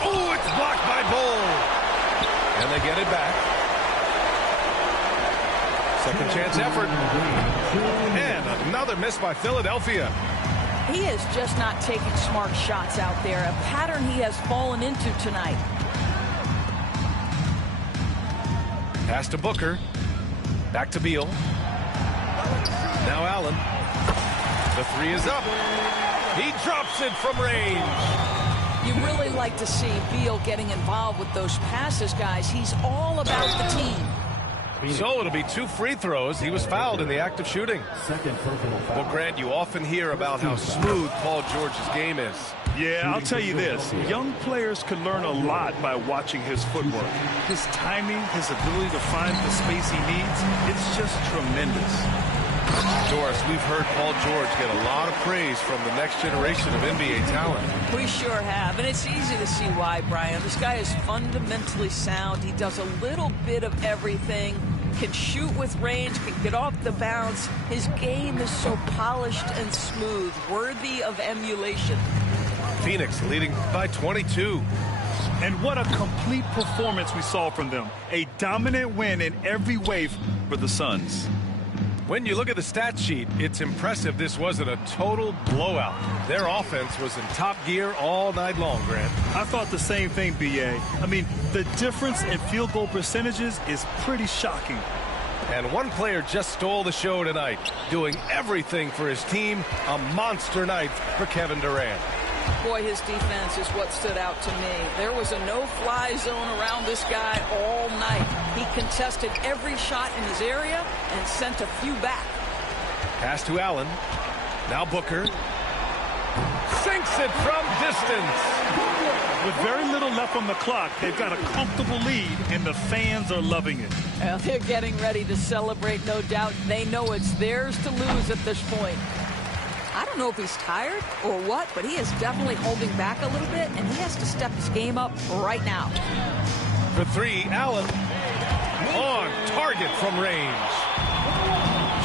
Oh, it's blocked by Bull. And they get it back. Second chance effort. And another miss by Philadelphia. He is just not taking smart shots out there, a pattern he has fallen into tonight. Pass to Booker. Back to Beal. Now Allen. The three is up. He drops it from range. You really like to see Beal getting involved with those passes, guys. He's all about the team. So it'll be 2 free throws. He was fouled in the act of shooting. Well, Grant, you often hear about how smooth Paul George's game is. Yeah, I'll tell you this. Young players can learn a lot by watching his footwork. His timing, his ability to find the space he needs, it's just tremendous. Doris, we've heard Paul George get a lot of praise from the next generation of NBA talent. We sure have, and it's easy to see why, Brian. This guy is fundamentally sound. He does a little bit of everything, can shoot with range, can get off the bounce. His game is so polished and smooth, worthy of emulation. Phoenix leading by 22. And what a complete performance we saw from them. A dominant win in every way for the Suns. When you look at the stat sheet, it's impressive this wasn't a total blowout. Their offense was in top gear all night long, Grant. I thought the same thing, B.A. I mean, the difference in field goal percentages is pretty shocking. And one player just stole the show tonight, doing everything for his team. A monster night for Kevin Durant. Boy, his defense is what stood out to me. There was a no-fly zone around this guy all night. He contested every shot in his area and sent a few back. Pass to Allen. Now Booker. Sinks it from distance. With very little left on the clock, they've got a comfortable lead, and the fans are loving it. Well, they're getting ready to celebrate, no doubt. They know it's theirs to lose at this point. I don't know if he's tired or what, but he is definitely holding back a little bit, and he has to step his game up right now. For three, Allen. On target from range.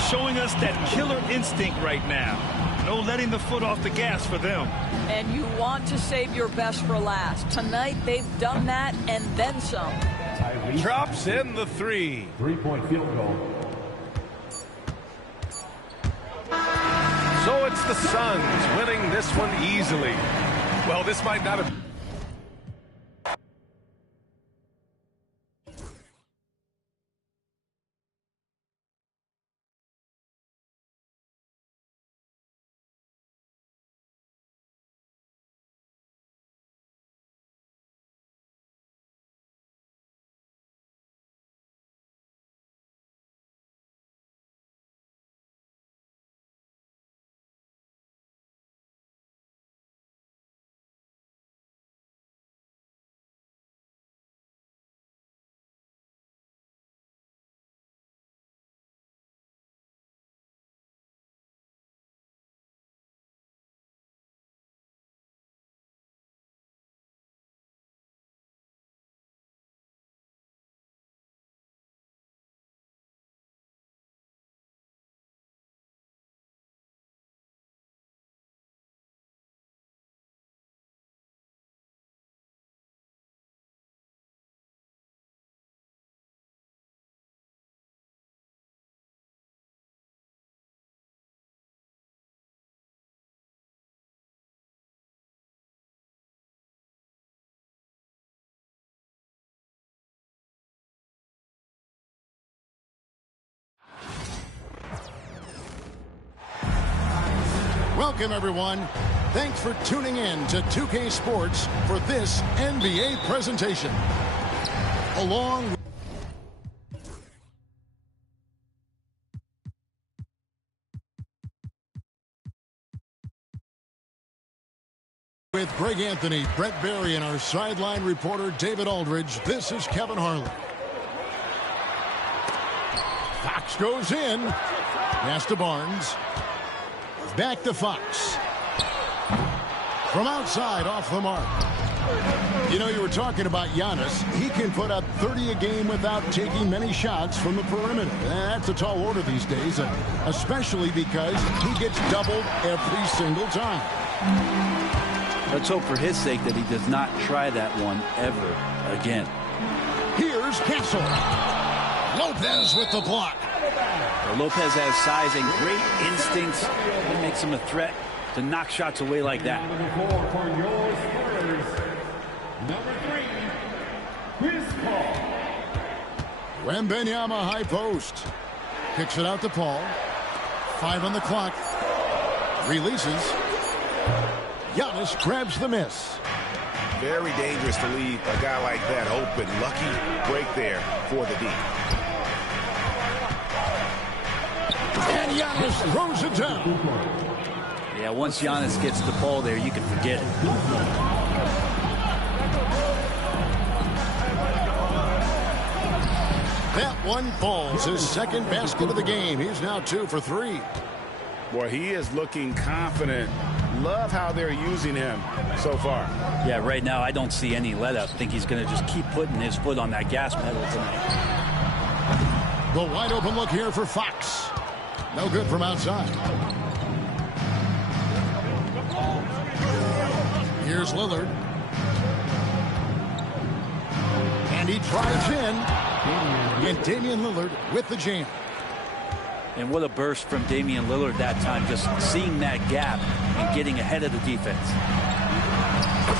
Showing us that killer instinct right now. No letting the foot off the gas for them. And you want to save your best for last. Tonight, they've done that and then some. Drops in the three. 3-point field goal. So it's the Suns winning this one easily. Well, this might not have... Welcome, everyone. Thanks for tuning in to 2K Sports for this NBA presentation. Along with Greg Anthony, Brett Barry, and our sideline reporter David Aldridge, this is Kevin Harlan. Fox goes in. Pass to Barnes. Back to Fox. From outside, off the mark. You know, you were talking about Giannis. He can put up 30 a game without taking many shots from the perimeter. That's a tall order these days, especially because he gets doubled every single time. Let's hope for his sake that he does not try that one ever again. Here's Castle. Lopez with the block. Well, Lopez has size and great instincts. It makes him a threat to knock shots away like that. Number 4 for your Spurs. Number 3, Chris Paul. Wembanyama high post. Kicks it out to Paul. 5 on the clock. Releases. Giannis grabs the miss. Very dangerous to leave a guy like that open. Lucky break there for the D. And Giannis throws it down. Yeah, once Giannis gets the ball there, you can forget it. That one falls. His second basket of the game. He's now 2 for 3. Boy, he is looking confident. Love how they're using him so far. Yeah, right now I don't see any let up. I think he's going to just keep putting his foot on that gas pedal tonight. The wide open look here for Fox. No good from outside. Here's Lillard. And he drives in. And Damian Lillard with the jam. And what a burst from Damian Lillard that time, just seeing that gap and getting ahead of the defense.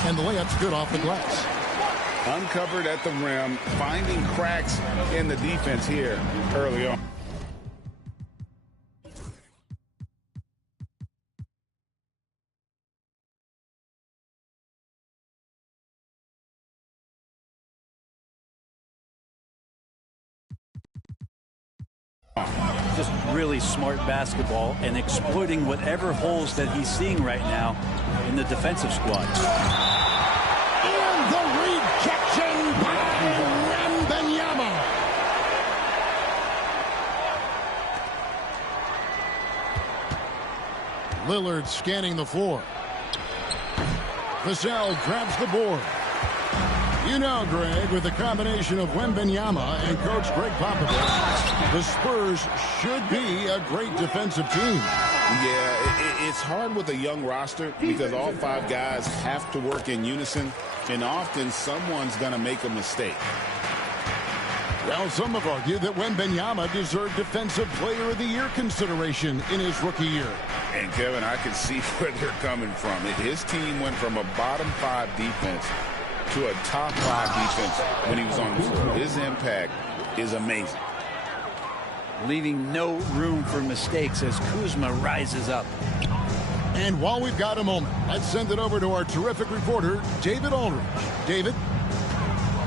And the layup's good off the glass. Uncovered at the rim, finding cracks in the defense here early on. Just really smart basketball and exploiting whatever holes that he's seeing right now in the defensive squad. And the rejection by Wembanyama. Lillard scanning the floor. Vassell grabs the board. You know, Greg, with the combination of Wembanyama and Coach Greg Popovich, the Spurs should be a great defensive team. Yeah, it's hard with a young roster because all 5 guys have to work in unison, and often someone's going to make a mistake. Well, some have argued that Wembanyama deserved Defensive Player of the Year consideration in his rookie year. And, Kevin, I can see where they're coming from. His team went from a bottom 5 defense to a top 5 defense when he was on the floor. His impact is amazing. Leaving no room for mistakes as Kuzma rises up. And while we've got a moment, let's send it over to our terrific reporter, David Aldridge. David?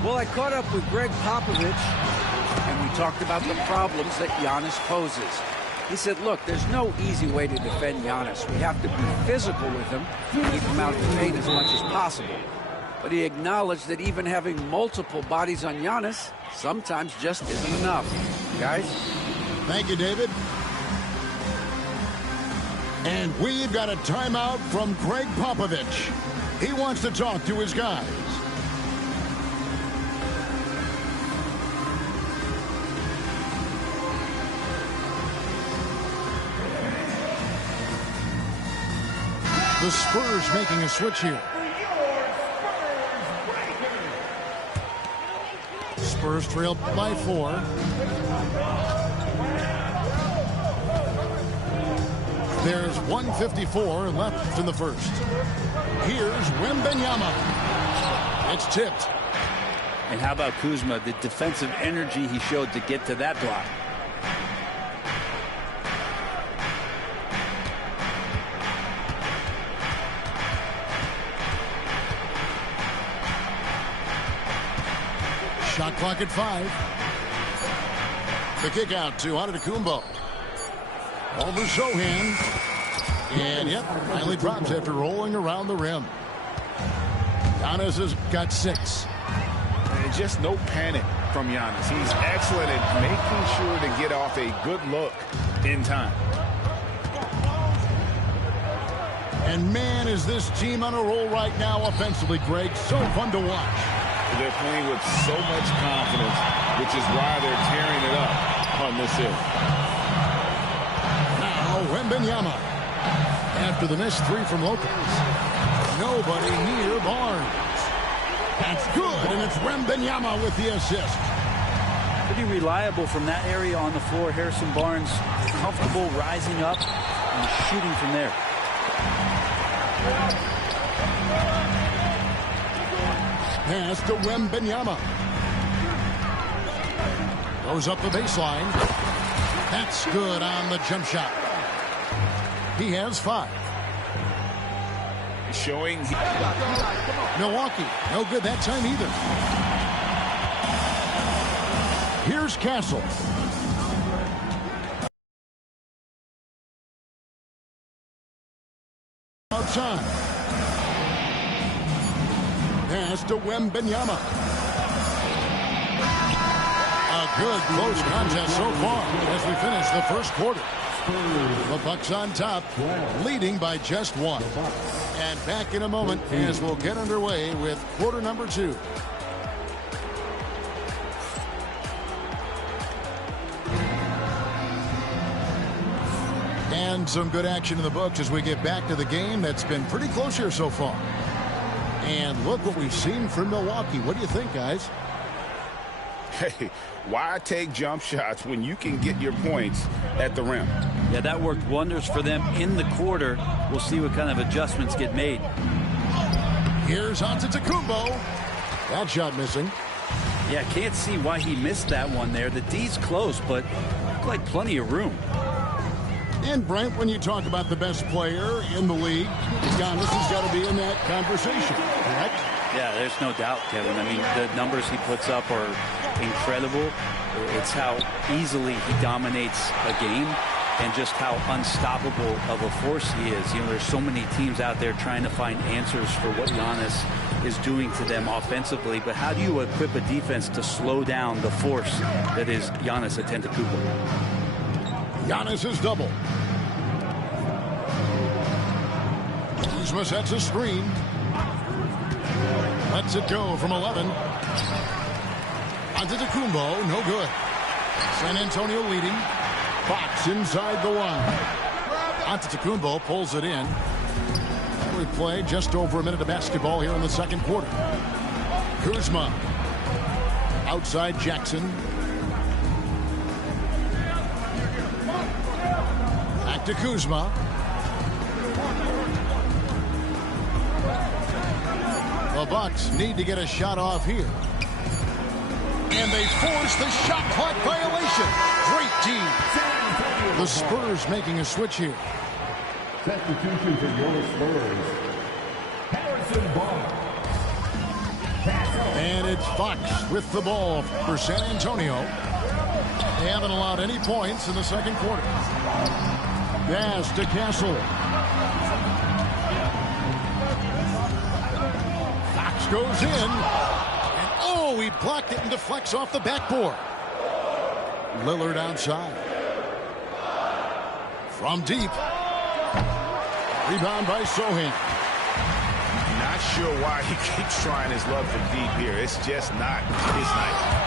Well, I caught up with Greg Popovich, and we talked about the problems that Giannis poses. He said, look, there's no easy way to defend Giannis. We have to be physical with him, keep him out of the paint as much as possible. But he acknowledged that even having multiple bodies on Giannis sometimes just isn't enough. Guys? Thank you, David. And we've got a timeout from Greg Popovich. He wants to talk to his guys. The Spurs making a switch here. Spurs trail by 4. There's 1:54 left in the first. Here's Wembanyama. It's tipped. And how about Kuzma, the defensive energy he showed to get to that block. Shot clock at 5. The kick out to Antetokounmpo. Over Sohan. And yep, finally drops after rolling around the rim. Giannis has got 6. And just no panic from Giannis. He's excellent at making sure to get off a good look in time. And man, is this team on a roll right now offensively, Greg. So fun to watch. They're playing with so much confidence, which is why they're tearing it up on this hill. Now, Wembanyama. After the missed 3 from Lopez. Nobody near Barnes. That's good, and it's Wembanyama with the assist. Pretty reliable from that area on the floor. Harrison Barnes comfortable rising up and shooting from there. Pass to Wembanyama. Goes up the baseline. That's good on the jump shot. He has 5. Showing Milwaukee, no good that time either. Here's Castle. Outside. Pass to Wembanyama. A good close contest so far as we finish the first quarter. The Bucks on top, leading by just 1. And back in a moment as we'll get underway with quarter number 2. And some good action in the books as we get back to the game that's been pretty close here so far. And look what we've seen from Milwaukee. What do you think, guys? Hey, why take jump shots when you can get your points at the rim? Yeah, that worked wonders for them in the quarter. We'll see what kind of adjustments get made. Here's Antetokounmpo. That shot missing. Yeah, can't see why he missed that one there. The D's close, but looked like plenty of room. And Brent, when you talk about the best player in the league, Giannis has got to be in that conversation, correct? Yeah, there's no doubt, Kevin. I mean, the numbers he puts up are incredible. It's how easily he dominates a game and just how unstoppable of a force he is. You know, there's so many teams out there trying to find answers for what Giannis is doing to them offensively, but how do you equip a defense to slow down the force that is Giannis Antetokounmpo? Giannis is double. Kuzma sets a screen. Lets it go from 11. Antetokounmpo, no good. San Antonio leading. Fox inside the one. Antetokounmpo pulls it in. We play just over a minute of basketball here in the second quarter. Kuzma. Outside Jackson. Back to Kuzma. The Bucks need to get a shot off here. And they force the shot clock violation. Great D. The Spurs making a switch here. Substitution for your Spurs. Harrison Barnes. And it's Fox with the ball for San Antonio. They haven't allowed any points in the second quarter. Pass to Castle. Fox goes in. And oh, he blocked it and deflects off the backboard. Lillard outside. From deep. Rebound by Sohan. Not sure why he keeps trying his luck from deep here. It's just not his night.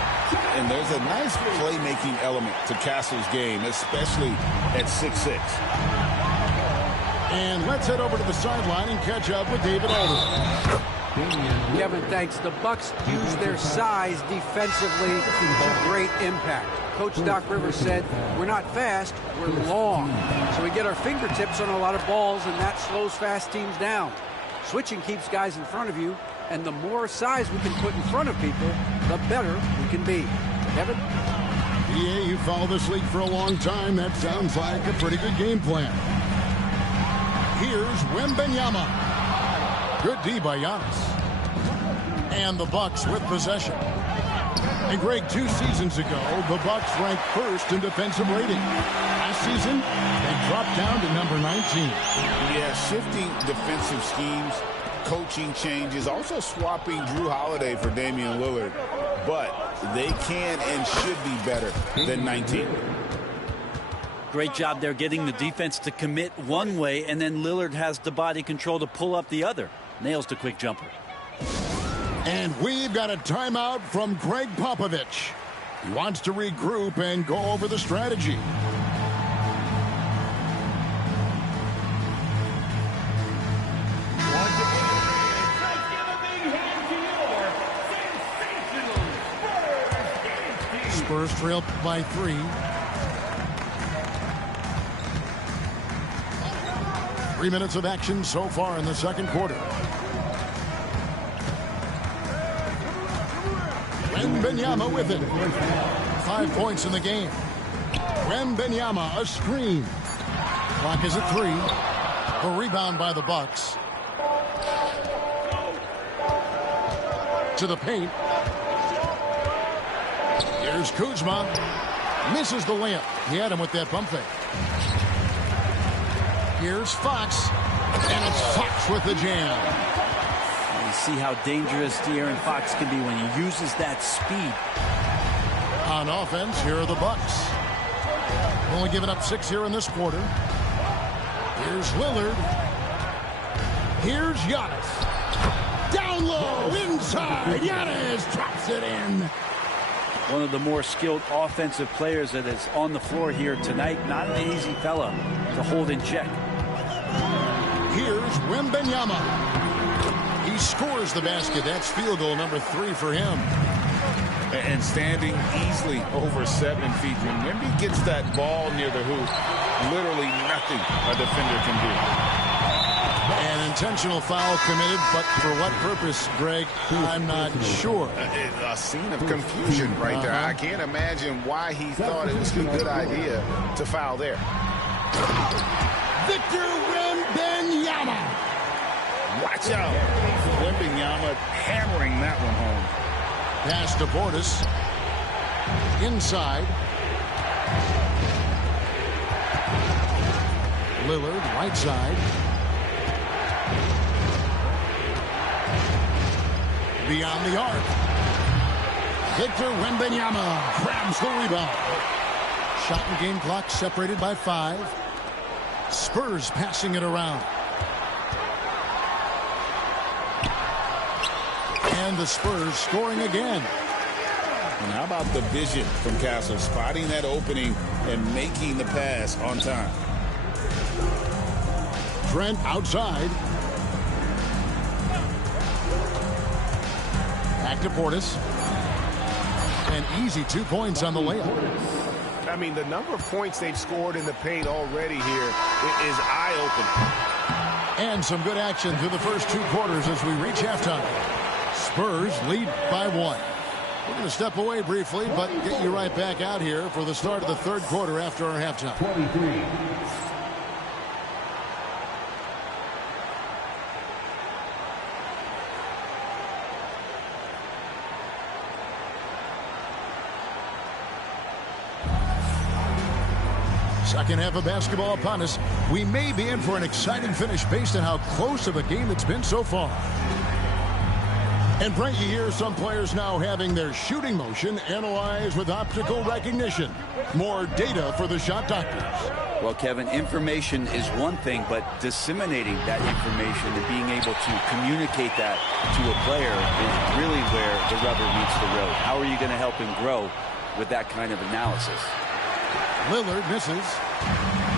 And there's a nice playmaking element to Castle's game, especially at 6'6". And let's head over to the sideline and catch up with David Aldridge. Kevin, thanks. The Bucks use their size defensively to great impact. Coach Doc Rivers said, we're not fast, we're long. So we get our fingertips on a lot of balls, and that slows fast teams down. Switching keeps guys in front of you, and the more size we can put in front of people, the better we can be. Kevin? Yeah, you follow this league for a long time. That sounds like a pretty good game plan. Here's Wembanyama. Good D by Giannis. And the Bucks with possession. And Greg, 2 seasons ago, the Bucks ranked first in defensive rating. Last season, they dropped down to number 19. Yeah, shifting defensive schemes, coaching changes, also swapping Drew Holiday for Damian Lillard. But they can and should be better than 19. Great job there getting the defense to commit one way, and then Lillard has the body control to pull up the other. Nails the quick jumper. And we've got a timeout from Greg Popovich. He wants to regroup and go over the strategy. Once again, let's give a big hand to your sensational Spurs. Spurs trail by 3. Three minutes of action so far in the second quarter. Wembanyama with it. 5 points in the game. Wembanyama, a screen. Clock is at 3. A rebound by the Bucks. To the paint. Here's Kuzma. Misses the layup. He had him with that pump fake. Here's Fox. And it's Fox with the jam. You see how dangerous De'Aaron Fox can be when he uses that speed. On offense, here are the Bucks. Only giving up 6 here in this quarter. Here's Lillard. Here's Giannis. Down low, inside. Giannis drops it in. One of the more skilled offensive players that is on the floor here tonight. Not an easy fella to hold in check. Here's Wembanyama. He scores the basket. That's field goal number 3 for him. and standing easily over 7 feet. When Wemby gets that ball near the hoop, literally nothing a defender can do. An intentional foul committed, but for what purpose, Greg? I'm not sure. A scene of confusion right there. I can't imagine why he thought it was a good idea to foul there. Victor Wembanyama. Watch out. Wembanyama hammering that one home. Pass to Portis. Inside. Lillard, right side. Beyond the arc. Victor Wembanyama grabs the rebound. Shot and game clock separated by 5. Spurs passing it around. And the Spurs scoring again. And how about the vision from Castle, spotting that opening and making the pass on time. Trent outside. Back to Portis. An easy 2 points on the layup. I mean, the number of points they've scored in the paint already here is eye-opening. And some good action through the first 2 quarters as we reach halftime. Spurs lead by 1. We're going to step away briefly, but get you right back out here for the start of the 3rd quarter after our halftime. 23. Second half of basketball upon us. We may be in for an exciting finish based on how close of a game it's been so far. And Brent, you hear some players now having their shooting motion analyzed with optical recognition. More data for the shot doctors. Well, Kevin, information is one thing, but disseminating that information and being able to communicate that to a player is really where the rubber meets the road. How are you going to help him grow with that kind of analysis? Lillard misses.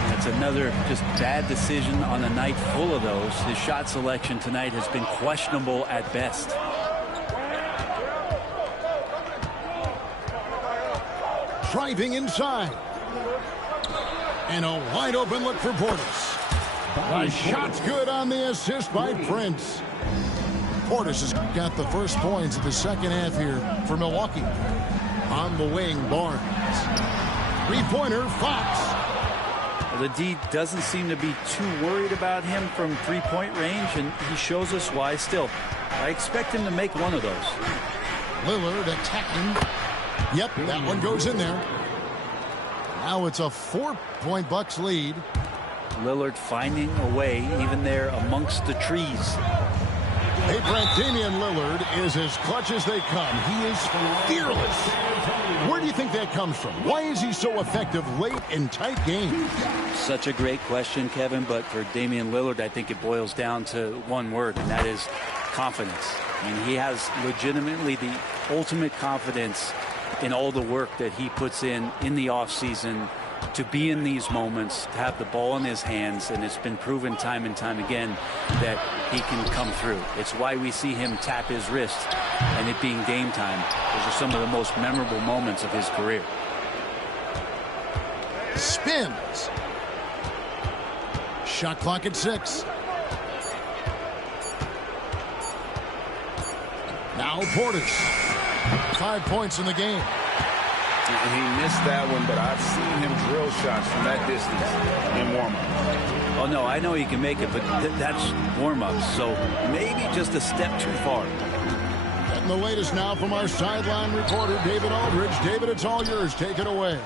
That's another just bad decision on a night full of those. His shot selection tonight has been questionable at best. Driving inside. And a wide open look for Portis. The shot's good on the assist by Prince. Portis has got the first points of the second half here for Milwaukee. On the wing, Barnes. Three-pointer, Fox. Well, the D doesn't seem to be too worried about him from three-point range, and he shows us why still. I expect him to make one of those. Lillard attacking. Yep, that one goes in there. Now it's a 4-point Bucks lead. Lillard finding a way, even there amongst the trees. Hey, Brent, Damian Lillard is as clutch as they come. He is fearless. Where do you think that comes from? Why is he so effective late in tight games? Such a great question, Kevin, but for Damian Lillard, I think it boils down to one word, and that is confidence. I mean, he has legitimately the ultimate confidence in all the work that he puts in the offseason to be in these moments, to have the ball in his hands, and it's been proven time and time again that he can come through. It's why we see him tap his wrist and it being game time. Those are some of the most memorable moments of his career. Spins. Shot clock at 6. Now Portis. 5 points in the game. He missed that one, but I've seen him drill shots from that distance in warm-up. Oh, no, I know he can make it, but that's warm-up, so maybe just a step too far. And the latest now from our sideline reporter, David Aldridge. David, it's all yours. Take it away.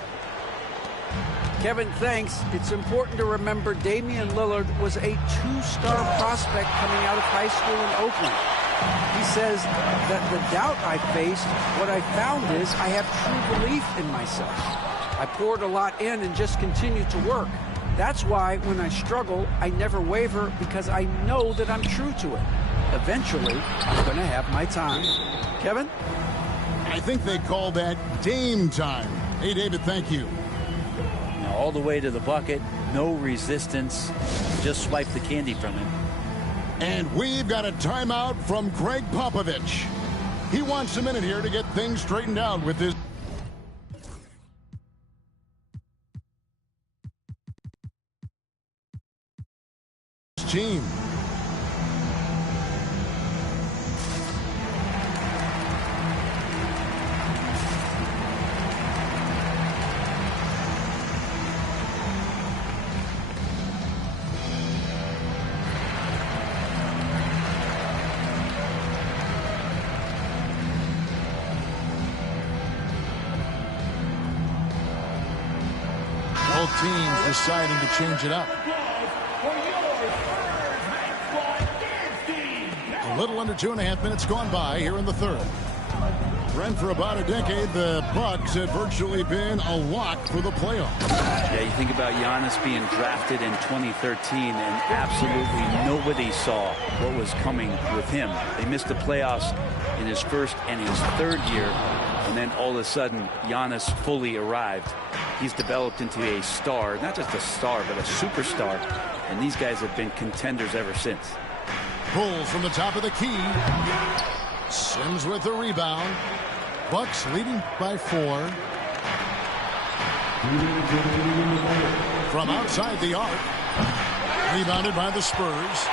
Kevin, thanks. It's important to remember Damian Lillard was a 2-star prospect coming out of high school in Oakland. He says that the doubt I faced, what I found is I have true belief in myself. I poured a lot in and just continued to work. That's why when I struggle, I never waver because I know that I'm true to it. Eventually, I'm going to have my time. Kevin? I think they call that Dame time. Hey, David, thank you. Now, all the way to the bucket, no resistance, just swipe the candy from him. And we've got a timeout from Greg Popovich. He wants a minute here to get things straightened out with his team. Both teams deciding to change it up. A little under 2.5 minutes gone by here in the third. Brent, for about a decade, the Bucks had virtually been a lock for the playoffs. Yeah, you think about Giannis being drafted in 2013, and absolutely nobody saw what was coming with him. They missed the playoffs in his first and his third year, and then all of a sudden, Giannis fully arrived. He's developed into a star, not just a star, but a superstar, and these guys have been contenders ever since. Bulls from the top of the key. Sims with the rebound. Bucks leading by 4. From outside the arc. Rebounded by the Spurs.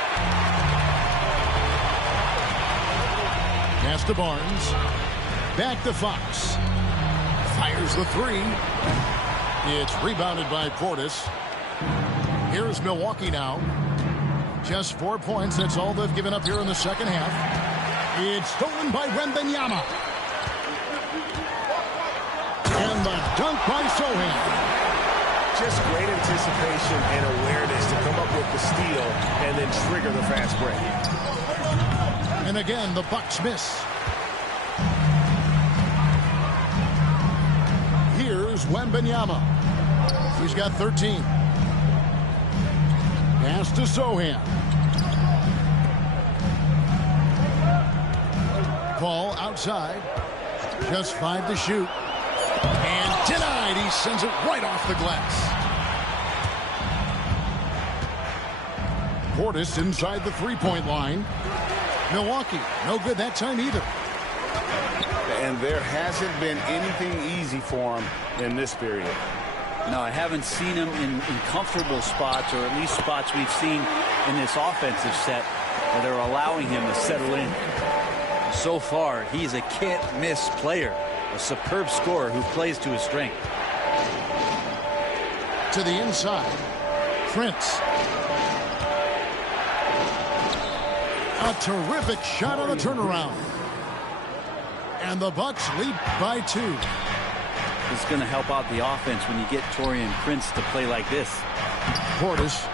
Pass to Barnes. Back to Fox. Fires the 3. It's rebounded by Portis. Here's Milwaukee now. Just 4 points. That's all they've given up here in the second half. It's stolen by Wembanyama. And the dunk by Sohan. Just great anticipation and awareness to come up with the steal and then trigger the fast break. And again, the Bucks miss. Here's Wembanyama. He's got 13. Pass to Sohan. Ball outside. Just 5 to shoot. And denied. He sends it right off the glass. Portis inside the three-point line. Milwaukee, no good that time either. And there hasn't been anything easy for him in this period. No, I haven't seen him in comfortable spots, or at least spots we've seen in this offensive set that are allowing him to settle in. So far, he's a can't-miss player, a superb scorer who plays to his strength. To the inside, Prince. A terrific shot on the turnaround. And the Bucks lead by 2. It's going to help out the offense when you get Taurean Prince to play like this. Portis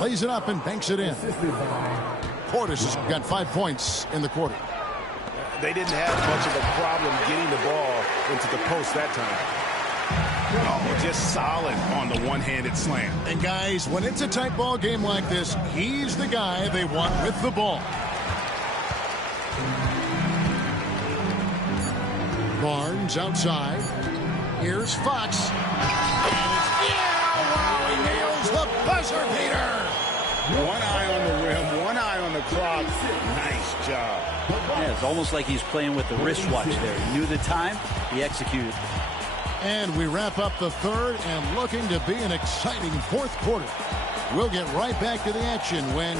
lays it up and banks it in. Portis has got 5 points in the quarter. They didn't have much of a problem getting the ball into the post that time. Oh, just solid on the one-handed slam. And guys, when it's a tight ball game like this, he's the guy they want with the ball. Barnes outside. Here's Fox. And it's, wow, he nails the buzzer beater. One eye on the rim, one eye on the clock. Nice job. Yeah, it's almost like he's playing with the wristwatch there. He knew the time, he executed. And we wrap up the third and looking to be an exciting fourth quarter. We'll get right back to the action when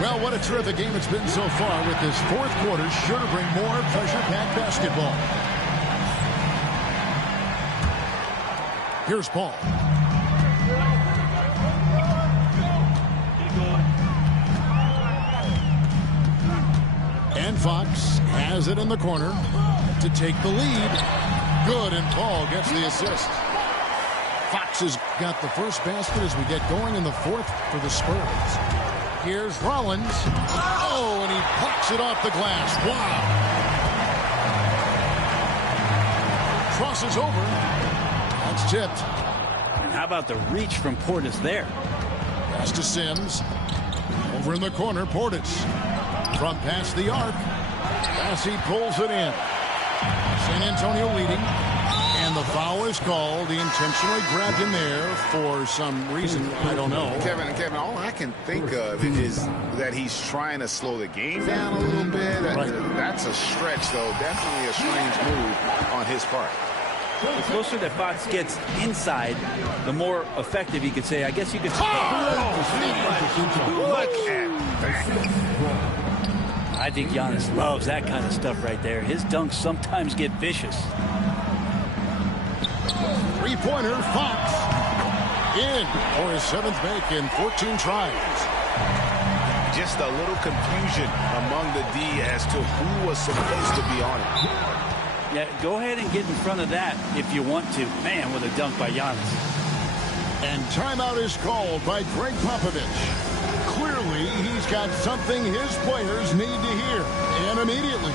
well, what a terrific game it's been so far with this fourth quarter. Sure to bring more pressure-packed basketball. Here's Paul. And Fox has it in the corner to take the lead. Good, and Paul gets the assist. Fox has got the first basket as we get going in the fourth for the Spurs. Here's Rollins. Oh, and he plucks it off the glass. Wow. Crosses over. That's tipped. And how about the reach from Portis there? Pass to Sims. Over in the corner, Portis. From past the arc. As he pulls it in. San Antonio leading. And the foul is called. He intentionally grabbed him there for some reason. I don't know. Kevin, all I can think of is that he's trying to slow the game down a little bit. That's a stretch, though. Definitely a strange move on his part. The closer that Fox gets inside, the more effective he could say. I guess you could say. Look at that. I think Giannis loves that kind of stuff right there. His dunks sometimes get vicious. Three-pointer, Fox. In for his 7th make in 14 tries. Just a little confusion among the D as to who was supposed to be on it. Yeah, go ahead and get in front of that if you want to. Man, with a dunk by Giannis. And timeout is called by Greg Popovich. Clearly, he's got something his players need to hear, and immediately.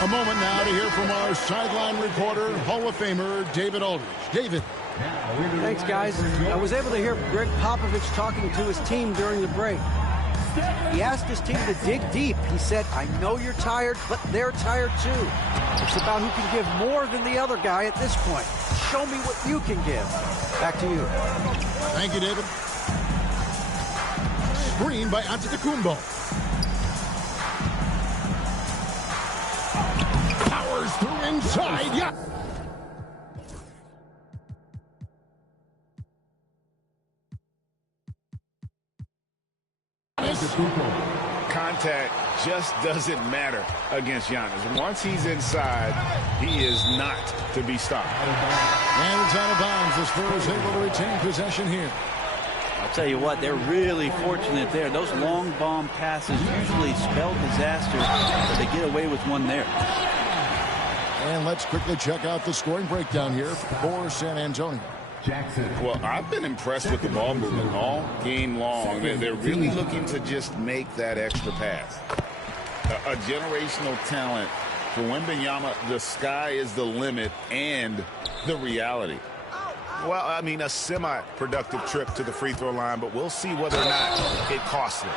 A moment now to hear from our sideline reporter, Hall of Famer David Aldridge. David. Thanks, guys. I was able to hear Greg Popovich talking to his team during the break. He asked his team to dig deep. He said, I know you're tired, but they're tired too. It's about who can give more than the other guy at this point. Show me what you can give. Back to you. Thank you, David. Screen by Antetokounmpo. Powers through inside. Yeah. Contact just doesn't matter against Giannis. Once he's inside, he is not to be stopped. And it's out of bounds. The Spurs able to retain possession here. I'll tell you what, they're really fortunate there. Those long bomb passes usually spell disaster, but they get away with one there. And let's quickly check out the scoring breakdown here for San Antonio. Well, I've been impressed with the ball movement all game long. They're really looking to just make that extra pass. A generational talent for Wembanyama. The sky is the limit and the reality. Well, I mean, a semi-productive trip to the free throw line, but we'll see whether or not it costs them.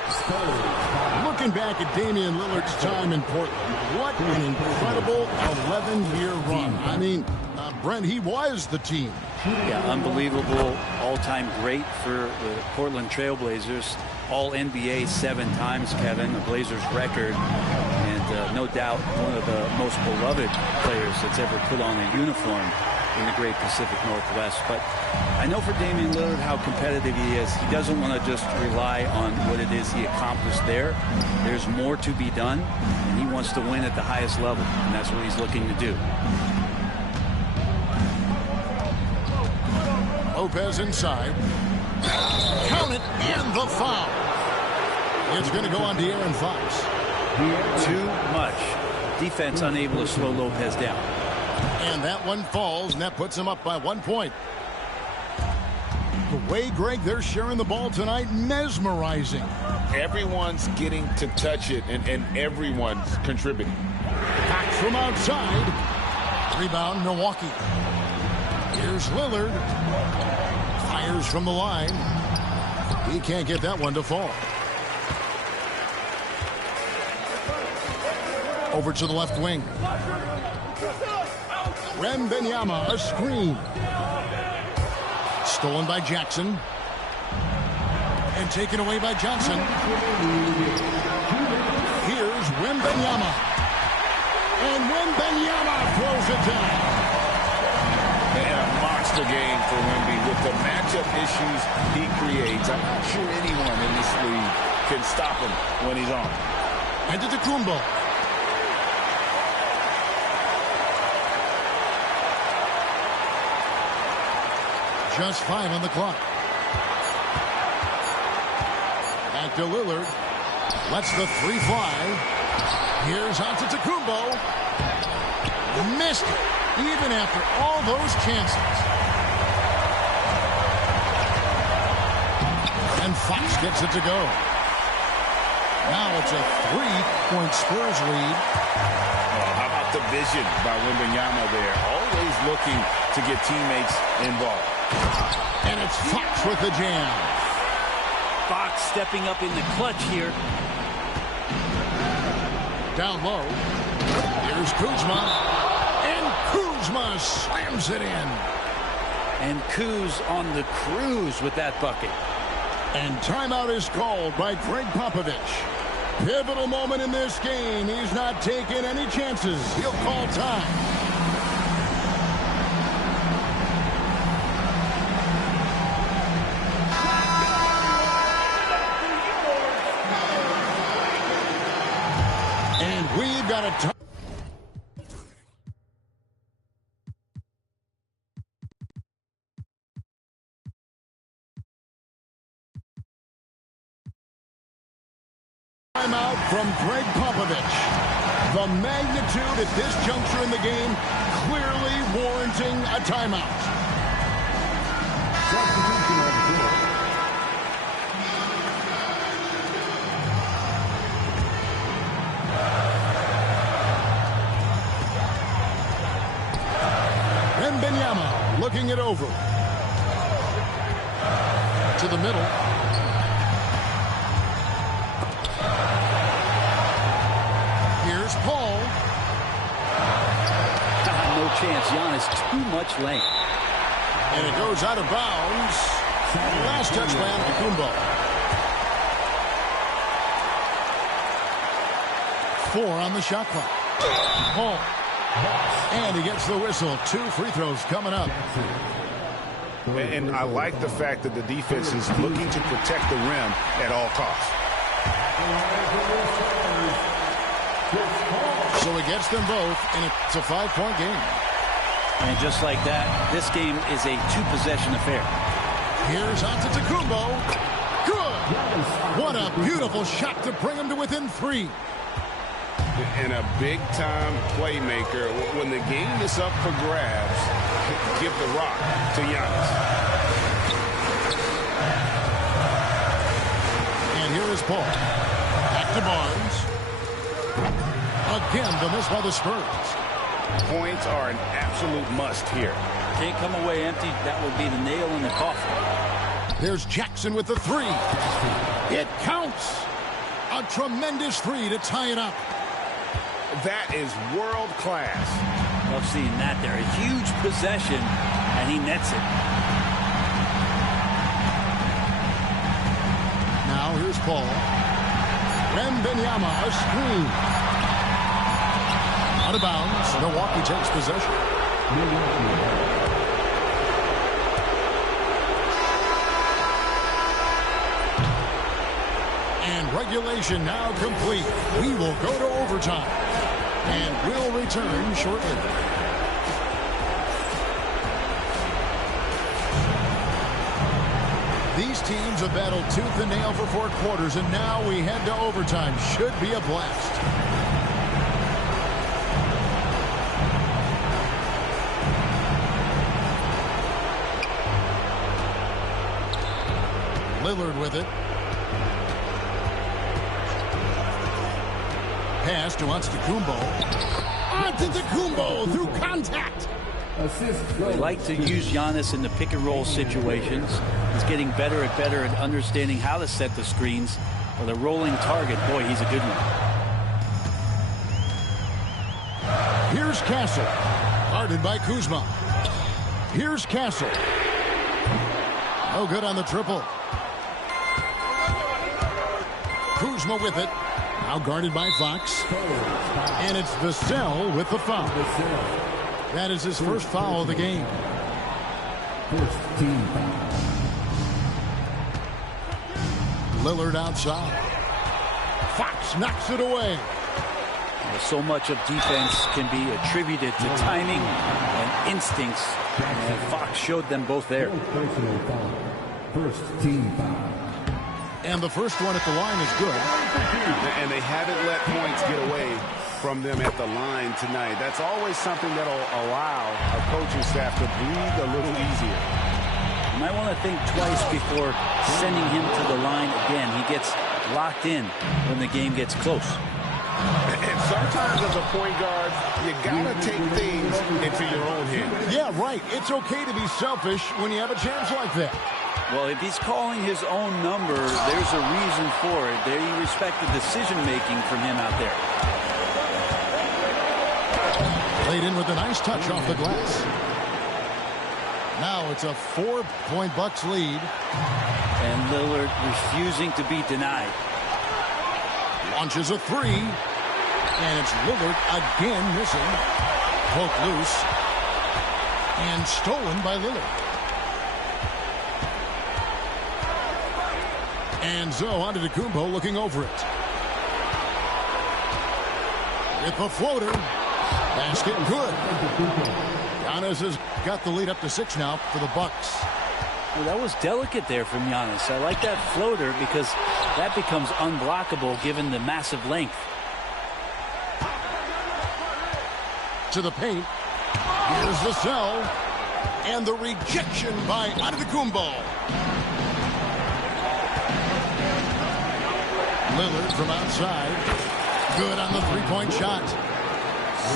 Looking back at Damian Lillard's time in Portland, what an incredible 11-year run. I mean, Brent, he was the team. Yeah, unbelievable all-time great for the Portland Trailblazers. All-NBA 7 times, Kevin, the Blazers record. And no doubt one of the most beloved players that's ever put on a uniform in the great Pacific Northwest. But I know for Damian Lillard how competitive he is. He doesn't want to just rely on what it is he accomplished there. There's more to be done, and he wants to win at the highest level, and that's what he's looking to do. Lopez inside. Count it, and the foul. It's going to go on De'Aaron Fox. Too much. Defense unable to slow Lopez down. And that one falls, and that puts him up by 1 point. The way, Greg, they're sharing the ball tonight, mesmerizing. Everyone's getting to touch it, and everyone's contributing. Back from outside. Rebound, Milwaukee. Here's Lillard. Fires from the line. He can't get that one to fall. Over to the left wing. Wembanyama, a screen. Stolen by Jackson. And taken away by Johnson. Here's Wembanyama. And Wembanyama throws it down. And a monster game for Wemby with the matchup issues he creates. I'm not sure anyone in this league can stop him when he's on. Antetokounmpo. Just 5 on the clock. Back to Lillard. Lets the 3 fly. Here's Antetokounmpo. Missed it, even after all those chances. And Fox gets it to go. Now it's a 3-point Spurs lead. Well, how about the vision by Wembanyama there? Always looking to get teammates involved. And it's Fox with the jam. Fox stepping up in the clutch here. Down low. Here's Kuzma. And Kuzma slams it in. And Kuz on the cruise with that bucket. And timeout is called by Greg Popovich. Pivotal moment in this game. He's not taking any chances. He'll call time. And we've got a timeout from Greg Popovich. The magnitude at this juncture in the game clearly warranting a timeout. Substitution on the floor. Wembanyama looking it over. To the middle. Here's Paul. No chance. Giannis, too much length. And it goes out of bounds. Last touch by Antetokounmpo. 4 on the shot clock. Paul. And he gets the whistle. 2 free throws coming up. And I like the fact that the defense is looking to protect the rim at all costs. So he gets them both, and it's a 5-point game. And just like that, this game is a 2-possession affair. Here's Antetokounmpo. Good! What a beautiful shot to bring him to within 3. And a big-time playmaker. When the game is up for grabs, give the rock to Giannis. And here is Paul. Back to Barnes. Again, the miss by the Spurs. Points are an absolute must here. Can't come away empty. That would be the nail in the coffin. There's Jackson with the 3. It counts. A tremendous 3 to tie it up. That is world class. Love seeing that there. A huge possession, and he nets it. Now here's Paul. Wembanyama, a screen. Out of bounds. Milwaukee takes possession. And regulation now complete. We will go to overtime. And we'll return shortly. These teams have battled tooth and nail for 4 quarters, and now we head to overtime. Should be a blast. Lillard with it. Pass to Antetokounmpo. Antetokounmpo through contact. They like to use Giannis in the pick-and-roll situations. He's getting better and better at understanding how to set the screens. With a rolling target, boy, he's a good one. Here's Castle. Guarded by Kuzma. Here's Castle. No good on the triple. Kuzma with it. Now guarded by Fox. And it's Vassell with the foul. That is his first foul of the game. First team foul. Lillard outside. Fox knocks it away. So much of defense can be attributed to timing and instincts. And Fox showed them both there. Personal foul. First team foul. And the first one at the line is good. And they haven't let points get away from them at the line tonight. That's always something that'll allow a coaching staff to breathe a little easier. You might want to think twice before sending him to the line again. He gets locked in when the game gets close. And sometimes as a point guard, you gotta take things into your own hands. Yeah, right. It's okay to be selfish when you have a chance like that. Well, if he's calling his own number, there's a reason for it. They respect the decision-making from him out there. Played in with a nice touch off the glass. Now it's a 4-point Bucks lead. And Lillard refusing to be denied. Launches a three. And it's Lillard again missing. Poked loose. And stolen by Lillard. And so Antetokounmpo looking over it. With the floater. Basket good. Giannis has got the lead up to 6 now for the Bucks. Well, that was delicate there from Giannis. I like that floater because that becomes unblockable given the massive length. To the paint. Here's the cell. And the rejection by Antetokounmpo. Lillard from outside. Good on the three-point shot.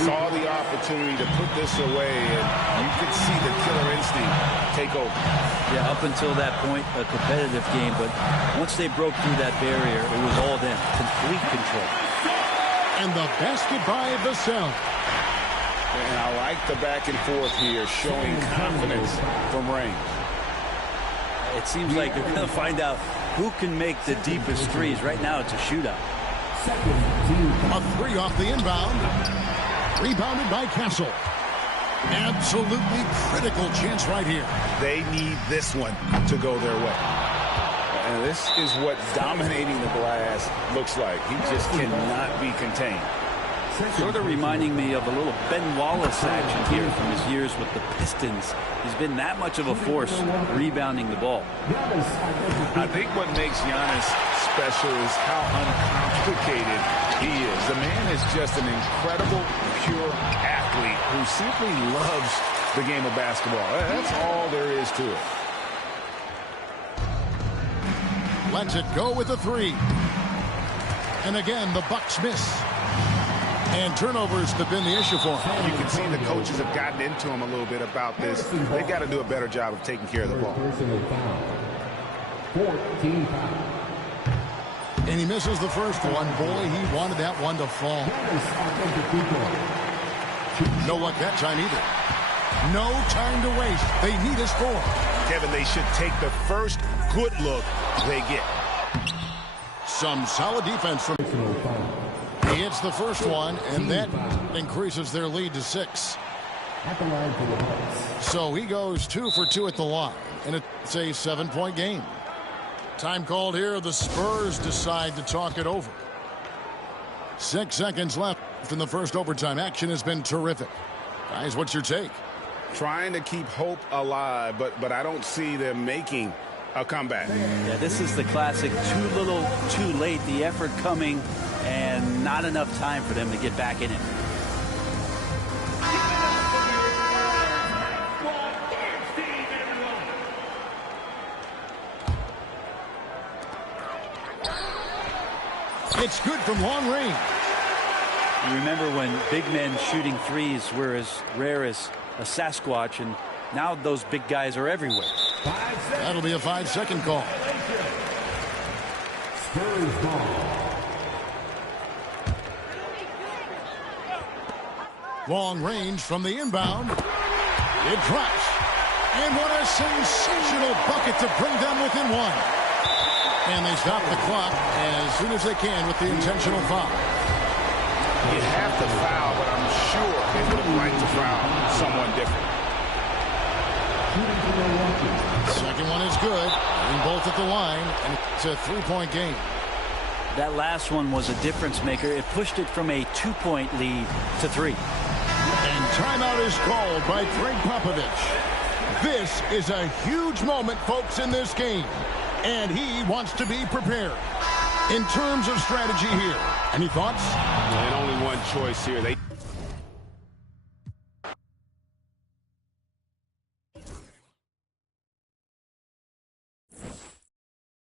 Saw the opportunity to put this away, and you could see the killer instinct take over. Yeah, up until that point, a competitive game, but once they broke through that barrier, it was all them. Complete control. And the basket by Vassell. And I like the back and forth here, showing confidence from range. It seems like they're going to find out who can make the deepest threes. Right now, it's a shootout. A three off the inbound. Rebounded by Castle. Absolutely critical chance right here. They need this one to go their way. And this is what dominating the glass looks like. He just cannot be contained. Sort of reminding me of a little Ben Wallace action here from his years with the Pistons. He's been that much of a force rebounding the ball. I think what makes Giannis special is how uncomplicated he is. The man is just an incredible, pure athlete who simply loves the game of basketball. That's all there is to it. Lets it go with a three. And again, the Bucks miss. And turnovers have been the issue for him. You can see the coaches have gotten into him a little bit about this. They've got to do a better job of taking care of the ball. 14 foul. And he misses the first one. Boy, he wanted that one to fall. No luck that time either. No time to waste. They need a score. Kevin, they should take the first good look they get. Some solid defense from... He hits the first one, and that increases their lead to 6. So he goes 2 for 2 at the line, and it's a 7-point game. Time called here. The Spurs decide to talk it over. 6 seconds left in the first overtime. Action has been terrific. Guys, what's your take? Trying to keep hope alive, but I don't see them making a comeback. Yeah, this is the classic too little, too late. The effort coming and not enough time for them to get back in it. It's good from long range. You remember when big men shooting threes were as rare as a Sasquatch, and now those big guys are everywhere. That'll be a 5-second call. Spurs ball. Long range from the inbound. It drops. And what a sensational bucket to bring them within 1. And they stop the clock as soon as they can with the intentional foul. You have to foul, but I'm sure they would have liked to foul someone different. Second one is good. Getting both at the line, and it's a 3-point game. That last one was a difference maker. It pushed it from a 2-point lead to 3. And timeout is called by Greg Popovich. This is a huge moment, folks, in this game. And he wants to be prepared. In terms of strategy here, any thoughts? And only one choice here. They